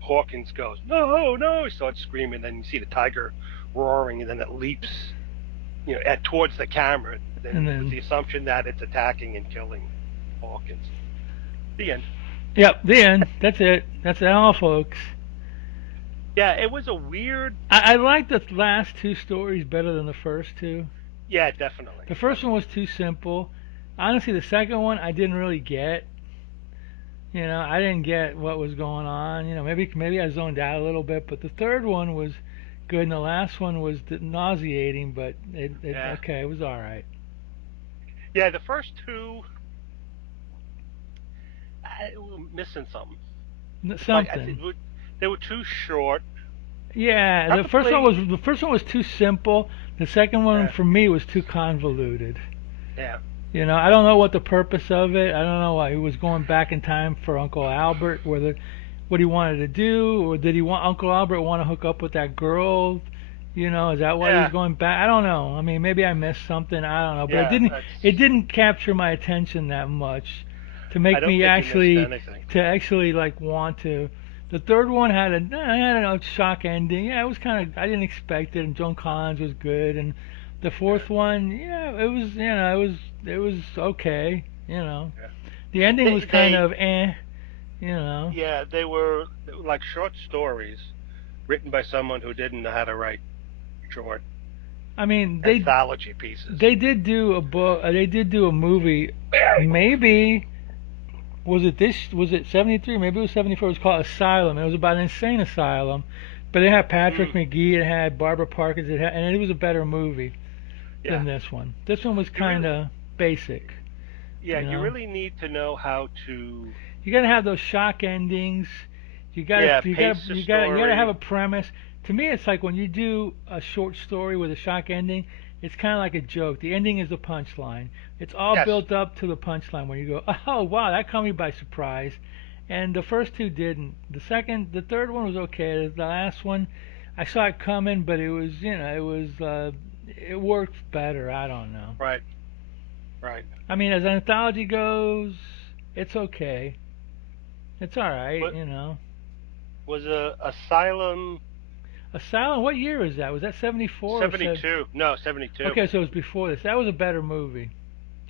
Hawkins goes, "No, no!" He starts screaming. Then you see the tiger roaring, and then it leaps, towards the camera. And Then with then, the assumption that it's attacking and killing Hawkins. The end. yep, the end. That's it. That's all, folks. Yeah, it was a weird. I like the last two stories better than the first two. Yeah, definitely, The first one definitely. was too simple. Honestly, the second one I didn't really get. I didn't get what was going on. Maybe I zoned out a little bit, but the third one was good, and the last one was nauseating. But it Yeah, okay, it was all right. yeah. The first two, were missing something. It's like I think Something. they were too short. Yeah, Probably. the first one was too simple. The second one Yeah, for me was too convoluted. yeah. I don't know what the purpose of it. I don't know why he was going back in time for Uncle Albert, whether what he wanted to do, or did he want Uncle Albert want to hook up with that girl? Is that why he was Yeah, going back? I don't know. I mean, maybe I missed something. I don't know, but yeah. it didn't capture my attention that much to I make don't me think you missed actually anything. like want to. The third one had a shock ending. Yeah, it was kind of I didn't expect it, and Joan Collins was good, and the Yeah, fourth one, yeah, it was it was okay. yeah. The ending was kind They of eh. You know. yeah, they were like short stories written by someone who didn't know how to write short I mean, anthology pieces. they did do a book. They did do a movie. Maybe was it this? Was it 73? Maybe it was 74. It was called Asylum. It was about an insane asylum, but it had Patrick Mm, McGee. It had Barbara Parkins. And it was a better movie yeah, than this one. This one was you kind really, of basic. yeah, You you know, really need to know how to, you gotta have those shock endings. yeah, pace the You gotta have a story. premise. To me, it's like when you do a short story with a shock ending, it's kind of like a joke. The ending is the punchline. It's all Yes, built up to the punchline when you go, oh wow, that caught me by surprise. And the first two didn't. The third one was okay. The last one, I saw it coming, but it was, it worked better. I don't know. right, right. I mean, as an anthology goes, it's okay. It's all What right. was a Asylum Asylum, what year is that? Was that 74 or 7? 72? No, 72. Okay, so it was before this. That was a better movie.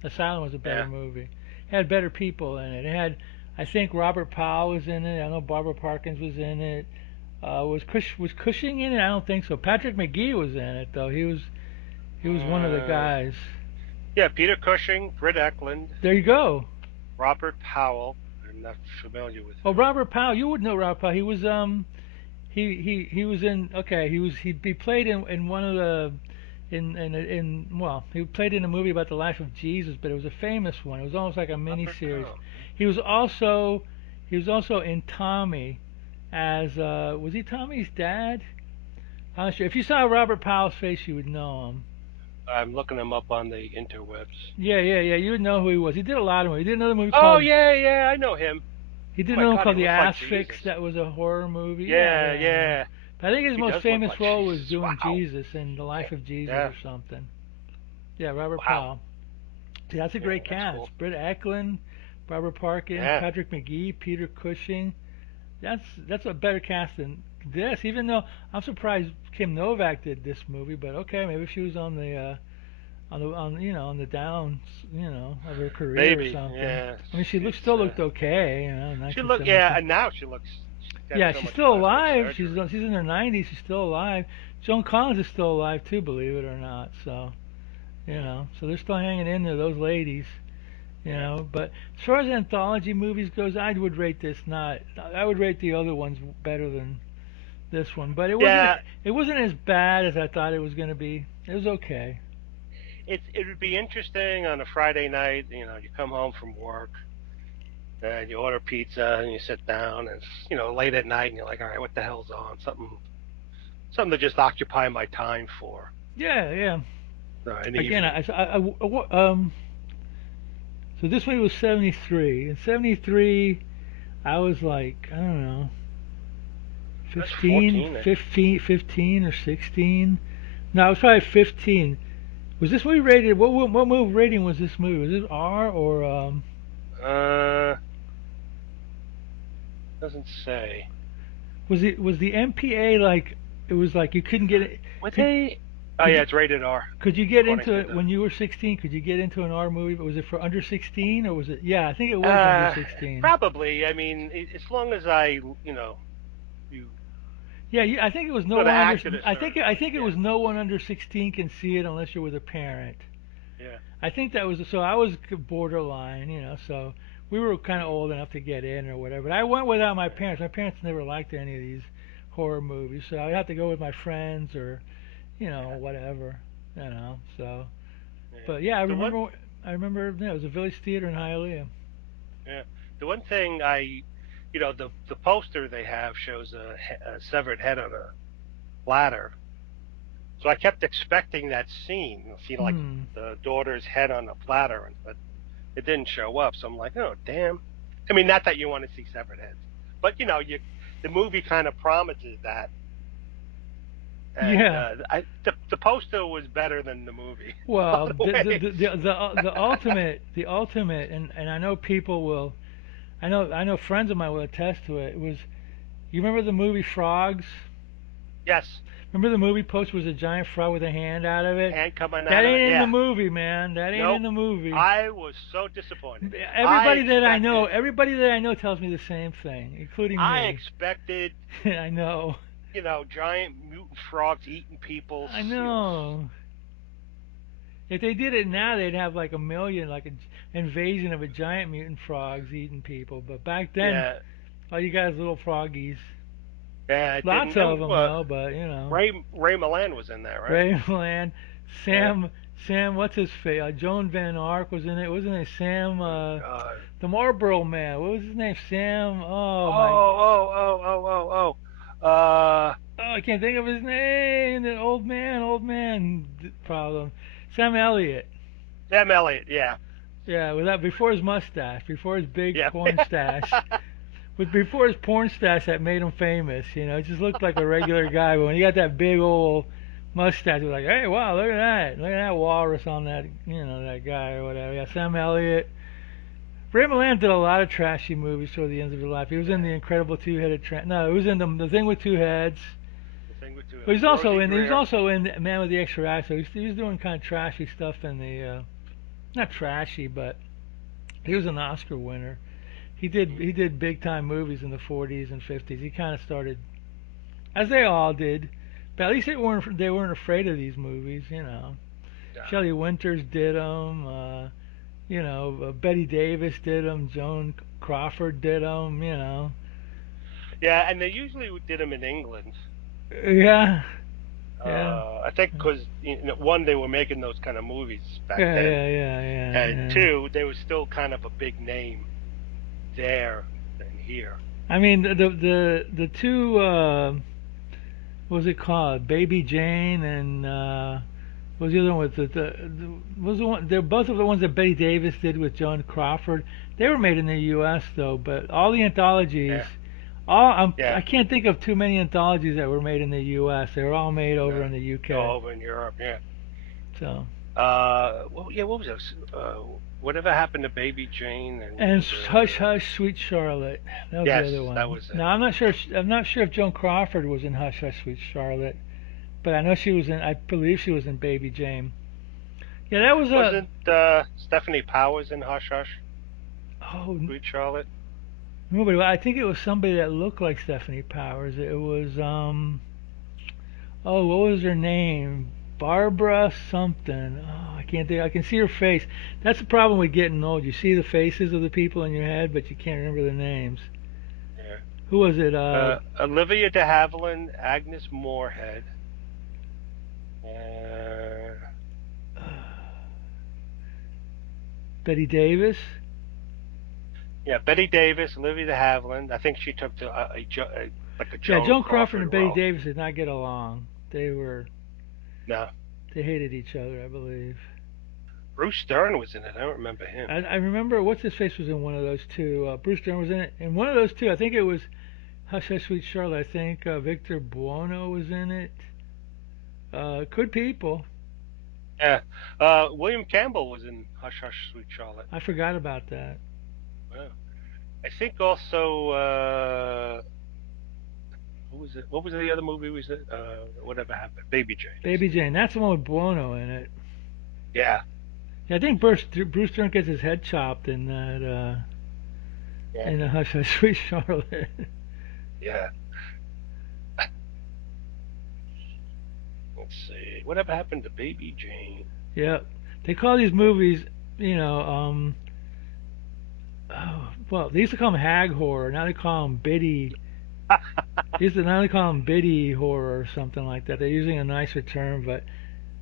Asylum was a better Yeah, movie. It had better people in it. It had, I think Robert Powell was in it. I know Barbara Parkins was in it. Was Cushing in it? I don't think so. Patrick McGee was in it though. He was one of the uh, guys. yeah. Peter Cushing, Britt Eklund, There you go. Robert Powell. I'm not familiar with Oh, him. Robert Powell. You would know Robert Powell. He was he was in okay. He played in one of the in well, he played in a movie about the life of Jesus, but it was a famous one. It was almost like a mini Robert series. Powell. He was also he was also in Tommy as was he Tommy's dad? I'm not sure. If you saw Robert Powell's face, you would know him. I'm looking him up on the interwebs. Yeah. You would know who he was. He did a lot of movies. He did another movie Oh called yeah, yeah, I know him. he Oh did my another one God, he called The looks like Asphyx. Jesus. That was a horror movie. Yeah, Yeah. yeah. But I think his He most does look famous like role was Jesus. doing Wow. Jesus in The Life of Jesus Yeah. or something. Yeah, Robert Wow. Powell. See, that's a Yeah, great that's cool. cast. Britt Eklund, Barbara Parkins, Yeah. Patrick McGee, Peter Cushing. That's a better cast than this. Even though I'm surprised Kim Novak did this movie, but okay, maybe she was on the downs of her career or Maybe. something. Yeah. I mean, She's still looked okay, she look yeah, 1972. and now she looks she's had Yeah, so she's much still plastic alive. surgery. She's in her 90s. She's still alive. Joan Collins is still alive too, believe it or not. So Mm, so they're still hanging in there, those ladies. yeah. But as far as anthology movies goes, I would rate this not. I would rate the other ones better than this one. But Yeah, it wasn't as bad as I thought it was going to be. It was okay. it would be interesting on a Friday night, you come home from work and you order pizza and you sit down and it's, late at night and you're like, all right, what the hell's on? Something to just occupy my time for. Yeah. An Again, evening. so this movie was 73. In 73, I was like, I don't know, I was 15, 14. 15 or 16. No, I was probably 15. Was this movie rated? What movie rating was this movie? Was it R or Doesn't say. was the MPA like it was like you couldn't get it? Would Could they? Oh could yeah, you it's rated R could you get according into to it when you were 16? Could you get into an R movie? But was it for under 16 or was it? Yeah, I think it the. was under 16. Probably. I mean, as long as you Yeah, I think it was no sort of one under. acted a I certain I way. think it Yeah. was no one under 16 can see it unless you're with a parent. Yeah. I think that was so. I was borderline, so we were kind of Mm, old enough to get in or whatever. But I went without my yeah. parents. My parents never liked any of these horror movies, so I'd have to go with my friends or Yeah. whatever, So, Yeah. but yeah, I The one. remember. I remember. Yeah, it was a Village Theater in Hialeah. Yeah. The one thing the poster they have shows a severed head on a platter. So I kept expecting that scene, see like Hmm. the daughter's head on a platter, but it didn't show up. So I'm like, oh damn. I mean, not that you want to see severed heads, but the movie kind of promises that, and Yeah. the poster was better than the movie a lot Well, of ways. the ultimate, and I know people will. I know friends of mine will attest to it. It was you remember the movie Frogs? Yes, Remember the movie poster was a giant frog with a hand out of it? hand coming That out of it. ain't in the Yeah, movie, man. That ain't in nope. the movie. I was so disappointed. I Everybody expected, that I know tells me the same thing, including I me. expected, I know. giant mutant frogs eating people. I know. If they did it now, they'd have like a million, like an invasion of a giant mutant frogs eating people. But back then, Yeah, all you guys little froggies. yeah. It Lots didn't. of them though, but Ray Milan was in there, right? Ray Land, Yeah. Sam, what's his face? Joan Van Ark was in it, wasn't it? Sam, Oh God. the Marlboro Man. What was his name? Sam. Oh, Oh my. oh, oh, oh, oh, oh. Oh, I can't think of his name. The old man problem. Sam Elliott. Sam Elliott. Yeah, Yeah, without before his mustache, before his big yeah. porn stash. With before his porn stash that made him famous, he just looked like a regular guy. But when he got that big old mustache, it was like, hey, wow, look at that walrus on that, that guy or whatever. Yeah, Sam Elliott. Ray Milland did a lot of trashy movies toward the end of his life. He was in Yeah. the Incredible Two-Headed No, he was in the Thing with Two Heads. The thing with two But with Rosie he was Greer. also in Man with the Extra Eye. So he was doing kind of trashy stuff in the not trashy, but he was an Oscar winner. Mm. He did big time movies in the 40s and 50s. He kind of started as they all did. But at least they weren't afraid of these movies. Yeah. Shelley Winters did them. Betty Davis did them. Joan Crawford did them. Yeah, and they usually did them in England. Yeah, yeah, I think because one, they were making those kind of movies back then, and yeah. two, they were still kind of a big name there than here. I mean, the two what was it called? Baby Jane and what was the other one with what was the one? They're both of the ones that Betty Davis did with Joan Crawford. They were made in the U.S. though, but all the anthologies, Yeah, I yeah. can't think of too many anthologies that were made in the U.S. They were all made over No, in the no, U.K. over in Europe. Yeah. So Well, yeah. What was this? Whatever happened to Baby Jane and and Hush Hush Sweet Charlotte, that was the yes, other that one. was it. Now I'm not sure. I'm not sure if Joan Crawford was in Hush Hush Sweet Charlotte, but I know she was in. I believe she was in Baby Jane. Yeah, that was a. Wasn't Stephanie Powers in Hush Hush, Oh, Sweet Charlotte? nobody. I think it was somebody that looked like Stephanie Powers. It was Oh, what was her name? Barbara something. Oh, I can't think. I can see her face. That's the problem with getting old. You see the faces of the people in your head, but you can't remember the names. Yeah. Who was it? Olivia de Havilland, Agnes Moorehead, uh, Betty Davis. yeah, Betty Davis, Olivia de Havilland. I think she took like a Yeah, Joan Joan Crawford Crawford and Betty role. Davis did not get along. No. They hated each other, I believe. Bruce Dern was in it. I don't remember him. I remember what's his face was in one of those two. Bruce Dern was in it. In one of those two, I think it was Hush Hush Sweet Charlotte. I think Victor Buono was in it. Good people. Yeah. William Campbell was in Hush Hush Sweet Charlotte. I forgot about that. Wow. I think also who was it? What was the other movie? Was it whatever happened? Baby Jane. Baby Jane. That's the one with Buono in it. Yeah. Yeah, I think Bruce Dern gets his head chopped in that Yeah. in the Hush Hush Sweet Charlotte. Yeah. Let's see. Whatever happened to Baby Jane? Yeah, they call these movies, you know, oh, well, they used to call them hag horror. Now they call them biddy. Now they call them biddy horror or something like that. They're using a nicer term, but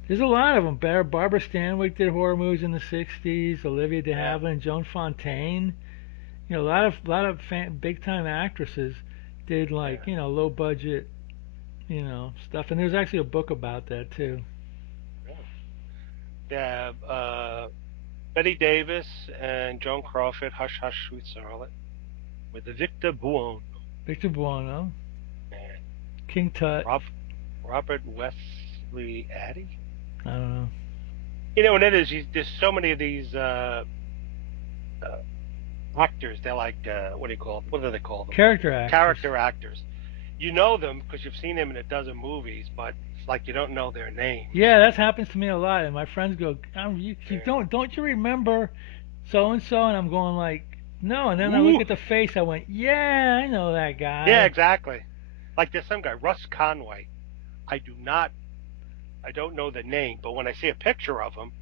there's a lot of them. Barbara Stanwyck did horror movies in the '60s. Olivia de Yeah. Havilland, Joan Fontaine. You know, a lot of big time actresses did Yeah. like low budget stuff. And there's actually a book about that too. Yeah. Betty Davis and Joan Crawford, Hush Hush Sweet Charlotte, with Victor Buono Victor Buono, and King Tut. Rob, Robert Wesley Addy. I don't know. You know what it is? There's so many of these uh, actors. They're like, what do you call them? What do they call them? Character actors. Character actors. You know them because you've seen them in a dozen movies, but it's like you don't know their names. Yeah, that happens to me a lot. And my friends go, you Yeah. don't you remember so and so? And I'm going like, no. And then I look Ooh. at the face. I went, yeah, I know that Yeah, guy. exactly. Like there's some guy, Russ Conway. I do not, I don't know the name, but when I see a picture of him,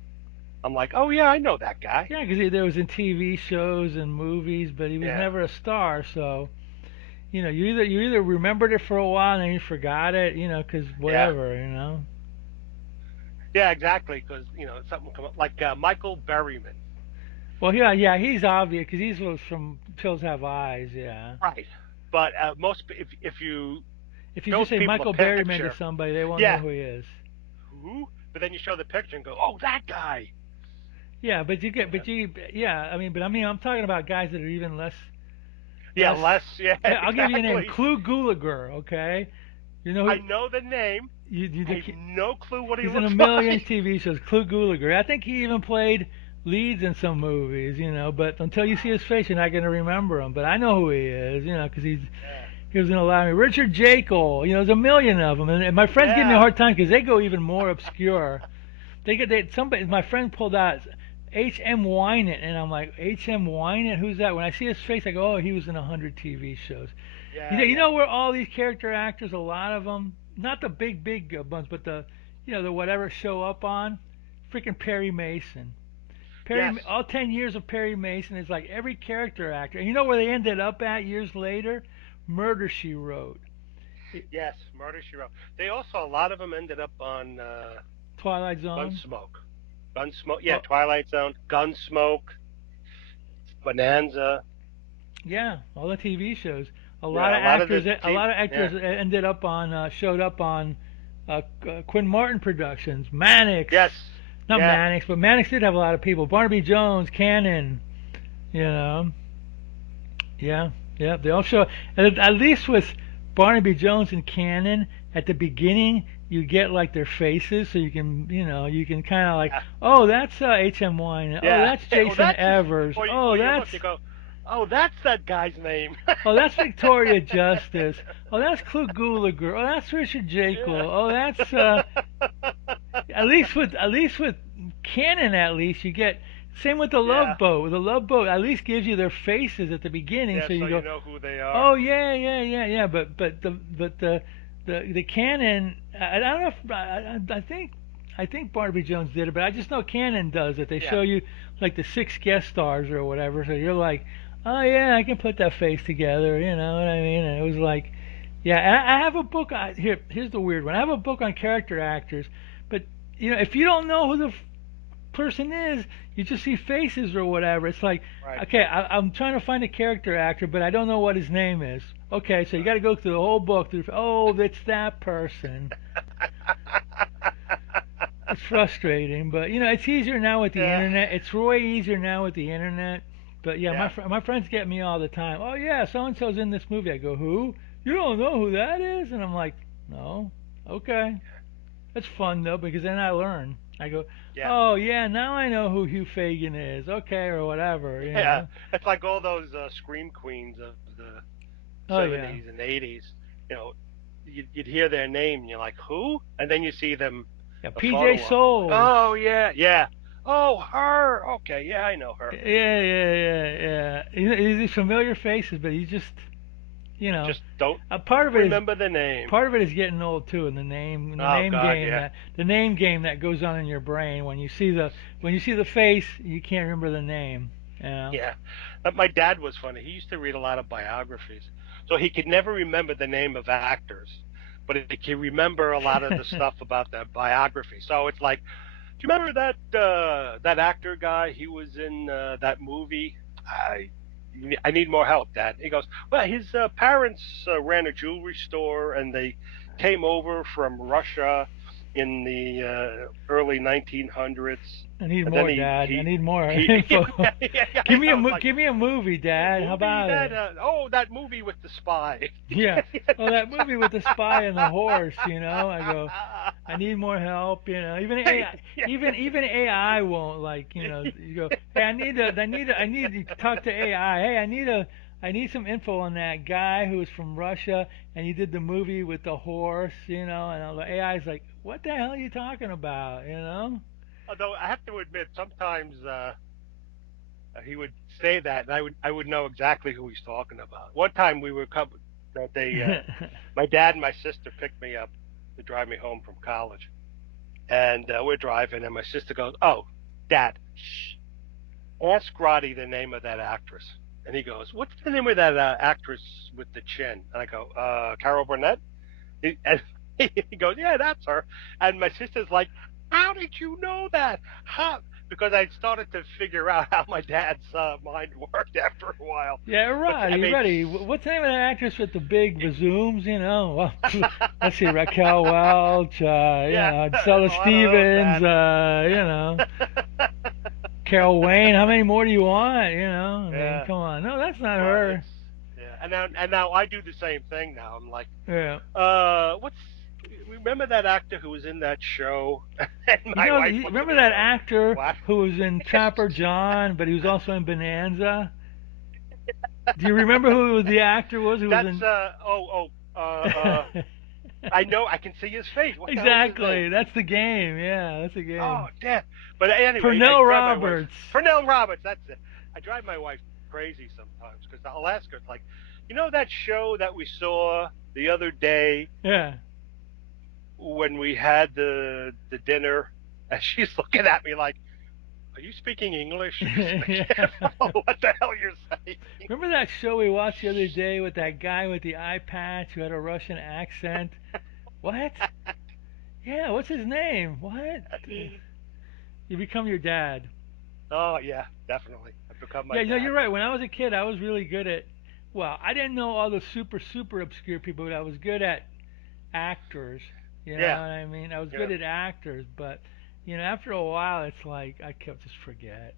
I'm like, oh yeah, I know that guy. Yeah, because he was in TV shows and movies, but he was Yeah, never a star. So you either remembered it for a while and then you forgot it, because yeah, whatever. yeah, exactly. Because something come up like Michael Berryman. Well, yeah, he's obvious because he's was from Pills Have Eyes. Yeah. Right. But most if you If you show just say people a Michael Berryman to picture, somebody, they won't know yeah, who he is. who? But then you show the picture and go, oh, that guy. Yeah, Yeah, yeah. I mean, I'm talking about guys that are even less, yeah, less. less. Yeah, I'll give you a name, exactly. Clu Gulager. Okay, you know I who? know the name. I have no clue what he He's in a looks million like. TV shows. Clu Gulager. I think he even played leads in some movies. But until you see Wow. his face, you're not going to remember him. But I know who he is. Because Yeah. he was in a lot of Richard Jekyll. There's a million of them, and my friends give me a Yeah. hard time because they go even more obscure. Somebody, my friend pulled out H.M. Wynant, and I'm like, H.M. Wynant, who's that? When I see his face, I go, oh, he was in 100 TV shows. Yeah. Yeah. Where all these character actors, a lot of them, not the big ones, but the whatever show up on, freaking Perry Mason. Yes. All 10 years of Perry Mason is like every character actor. And you know where they ended up at years later? Murder She Wrote. It- Yes. Murder She Wrote. They also a lot of them ended up on Twilight Zone. Gunsmoke. Gunsmoke. Yeah. Oh, Twilight Zone. Gunsmoke. Bonanza. yeah, all the TV shows. Yeah. A lot of the A lot TV. of Yeah. actors ended up showed up on Quinn Martin Productions, Mannix, Yes. not Yeah. Mannix, but Mannix did have a lot of people. Barnaby Jones, Cannon, you know, yeah, yeah, they all show. At least with Barnaby Jones and Cannon, at the beginning, you get like their faces, so you can kind of like, Yeah. oh, that's H.M. Wine, oh, Yeah. that's Oh, Jason that's his. Evers, Or oh, you that's look. You go. Oh, that's that guy's name. Oh, that's Victoria Justice. Oh, that's Clu Gulager. Oh, that's Richard Jekyll. Yeah. Oh, that's at least with Canon. At least you get same with the Yeah. Love Boat. The Love Boat at least gives you their faces at the beginning, Yeah. so So you you go, know who they are. oh yeah, yeah, yeah, yeah. But the Canon. I don't know if I think Barbie Jones did it, but I just know Canon does it. They Yeah. show you like the 6 guest stars or whatever, so you're like, oh yeah, I can put that face together. You know what I mean? And it was like, yeah, I have a book. Here's the weird one. I have a book on character actors, but if you don't know who the person is, you just see faces or whatever. It's like, Right. okay, I'm trying to find a character actor, but I don't know what his name is. Okay, so you got Right. to go through the whole book. Oh, it's that person. It's frustrating, but it's easier now with the Yeah, internet. It's way easier now with the internet. But yeah, yeah, my friends get me all the time. Oh yeah, so and so's in this movie. I go, who? You don't know who that is? And I'm like, no. Okay, that's fun though because then I learn. I go, yeah, oh yeah, now I know who Hugh Fagan is. Okay, or whatever, yeah. It's like all those scream queens of the Oh yeah, '70s and '80s. You know, you'd hear their name, and you're like, who? And then you see them yeah. a PJ photo of them, like, Souls. oh yeah, yeah. Oh, her. Okay, yeah, I know her. Yeah. He's these familiar faces, but he's just, you know, Just don't a part of it is remember the name. getting old too, and the Oh name God, game yeah, that goes on in your brain when you see the face, you can't remember the name. You know. yeah. But my dad was funny. He used to read a lot of biographies, so he could never remember the name of actors, but he could remember a lot of the stuff about the biography. So it's like, do you remember that actor guy? He was in that movie. I I need more help, Dad. He goes, well, his parents ran a jewelry store, and they came over from Russia in the early 1900s, I need and then more, Dad. I need more he info. yeah, I know. It's like, Give me a movie, the Dad. How movie about that it? that movie with the spy. Yeah. Oh, that movie with the spy and the horse. I go. I need more help. Even AI, even AI won't like. You go. Hey, I need to talk to AI. Hey, I need some info on that guy who was from Russia and he did the movie with the horse. And the AI's like, what the hell are you talking about? Although I have to admit, sometimes he would say that, and I would know exactly who he's talking about. One time we were couple that they my dad and my sister picked me up to drive me home from college, and we're driving, and my sister goes, "Oh, Dad, shh, ask Roddy the name of that actress." And he goes, "What's the name of that actress with the chin?" And I go, Carol Burnett." And he goes, "Yeah, that's her." And my sister's like, "How did you know that? How?" Because I started to figure out how my dad's mind worked after a while. Yeah, But I Roddy, mean, Roddy. What's the name of that actress with the big bazooms? Well, let's see, Raquel Welch. yeah, Stella a lot of those, Stevens. Dad. Carol Wayne. How many more do you want? I mean, Yeah, come on. No, that's not well, her. it's yeah, and now I do the same thing now. I'm like, Yeah. what's remember that actor who was in that show? And my wife looks at Remember me and that goes, actor "What?" who was in Trapper John, but he was also in Bonanza? Do you remember who the actor was who was That's in? I know, I can see his face. What the hell's his name? Exactly. That's the game. Yeah, that's the Oh, game. damn. But anyway, I Pernell drive my wife. Roberts. Pernell Roberts, that's it. I drive my wife crazy sometimes because I'll ask her, like, that show that we saw the other day Yeah. when we had the dinner, and she's looking at me like, "Are you speaking English? Because I Yeah. can't follow what the hell you're saying." Remember that show we watched the other day with that guy with the eye patch who had a Russian accent? What? Yeah, what's his name? What? You become your dad. Oh yeah, definitely. I've become my Yeah, dad. you're right. When I was a kid, I was really good at. Well, I didn't know all the super obscure people, but I was good at actors. You know Yeah, what I mean? I was yeah, good at actors, but after a while, it's like I kept just forget.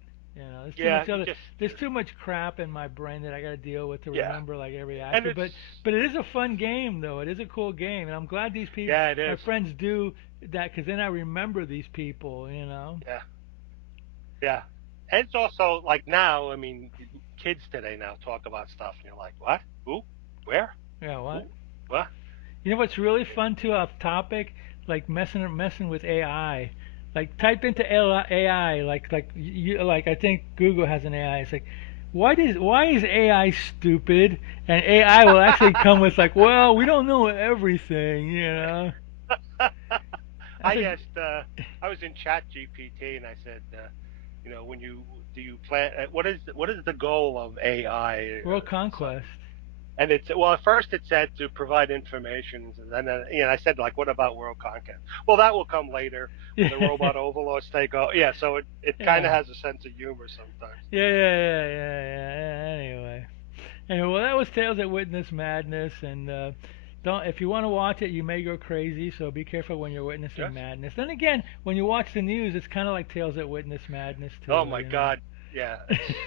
yeah. You just there's too much crap in my brain that I got to deal with to yeah, remember like every and actor. it's But it is a fun game though. It is a cool game, and I'm glad these people, yeah, it my is. friends, do that because then I remember these people. Yeah, yeah. And it's also like now. I mean, kids today now talk about stuff, and you're like, what? Who? Where? Yeah, what? Who? What? You know what's really fun too off topic? Like messing with AI. Like type into AI like I think Google has an AI. It's like why is AI stupid? And AI will actually come with like, well, we don't know everything. That's I a asked. I was in Chat GPT, and I said, when you do you plan? What is the goal of AI? world So, conquest. and it's well, at first it said to provide information, and then I said, like, what about world conquest? Well, that will come later when the Yeah. robot overlords take over. Yeah, so it kind of Yeah. has a sense of humor sometimes. Yeah. Anyway. Anyway, well, that was Tales at Witness Madness, and don't. If you want to watch it, you may go crazy. So be careful when you're witnessing Yes. madness. Then again, when you watch the news, it's kind of like Tales that Witness Madness Oh too. my God. Yeah,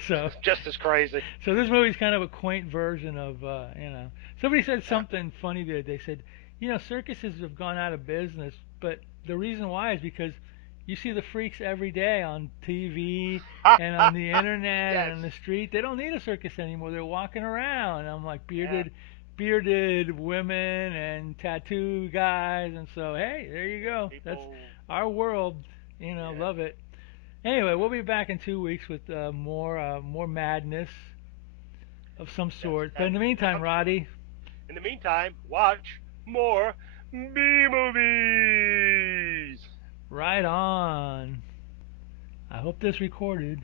So it's just as crazy. so this movie's kind of a quaint version of Somebody said Yeah. something funny there. They said, circuses have gone out of business, but the reason why is because you see the freaks every day on TV and on the internet and Yes. on the street. They don't need a circus anymore. They're walking around. I'm like Yeah. bearded women and tattoo guys, and so hey, there you go. That's People. our world. Yeah. Love it. Anyway, we'll be back in 2 weeks with more madness of some Yes. sort. But in And the meantime, I'm sure. Roddy, In the meantime, watch more B movies. right on. I hope this recorded.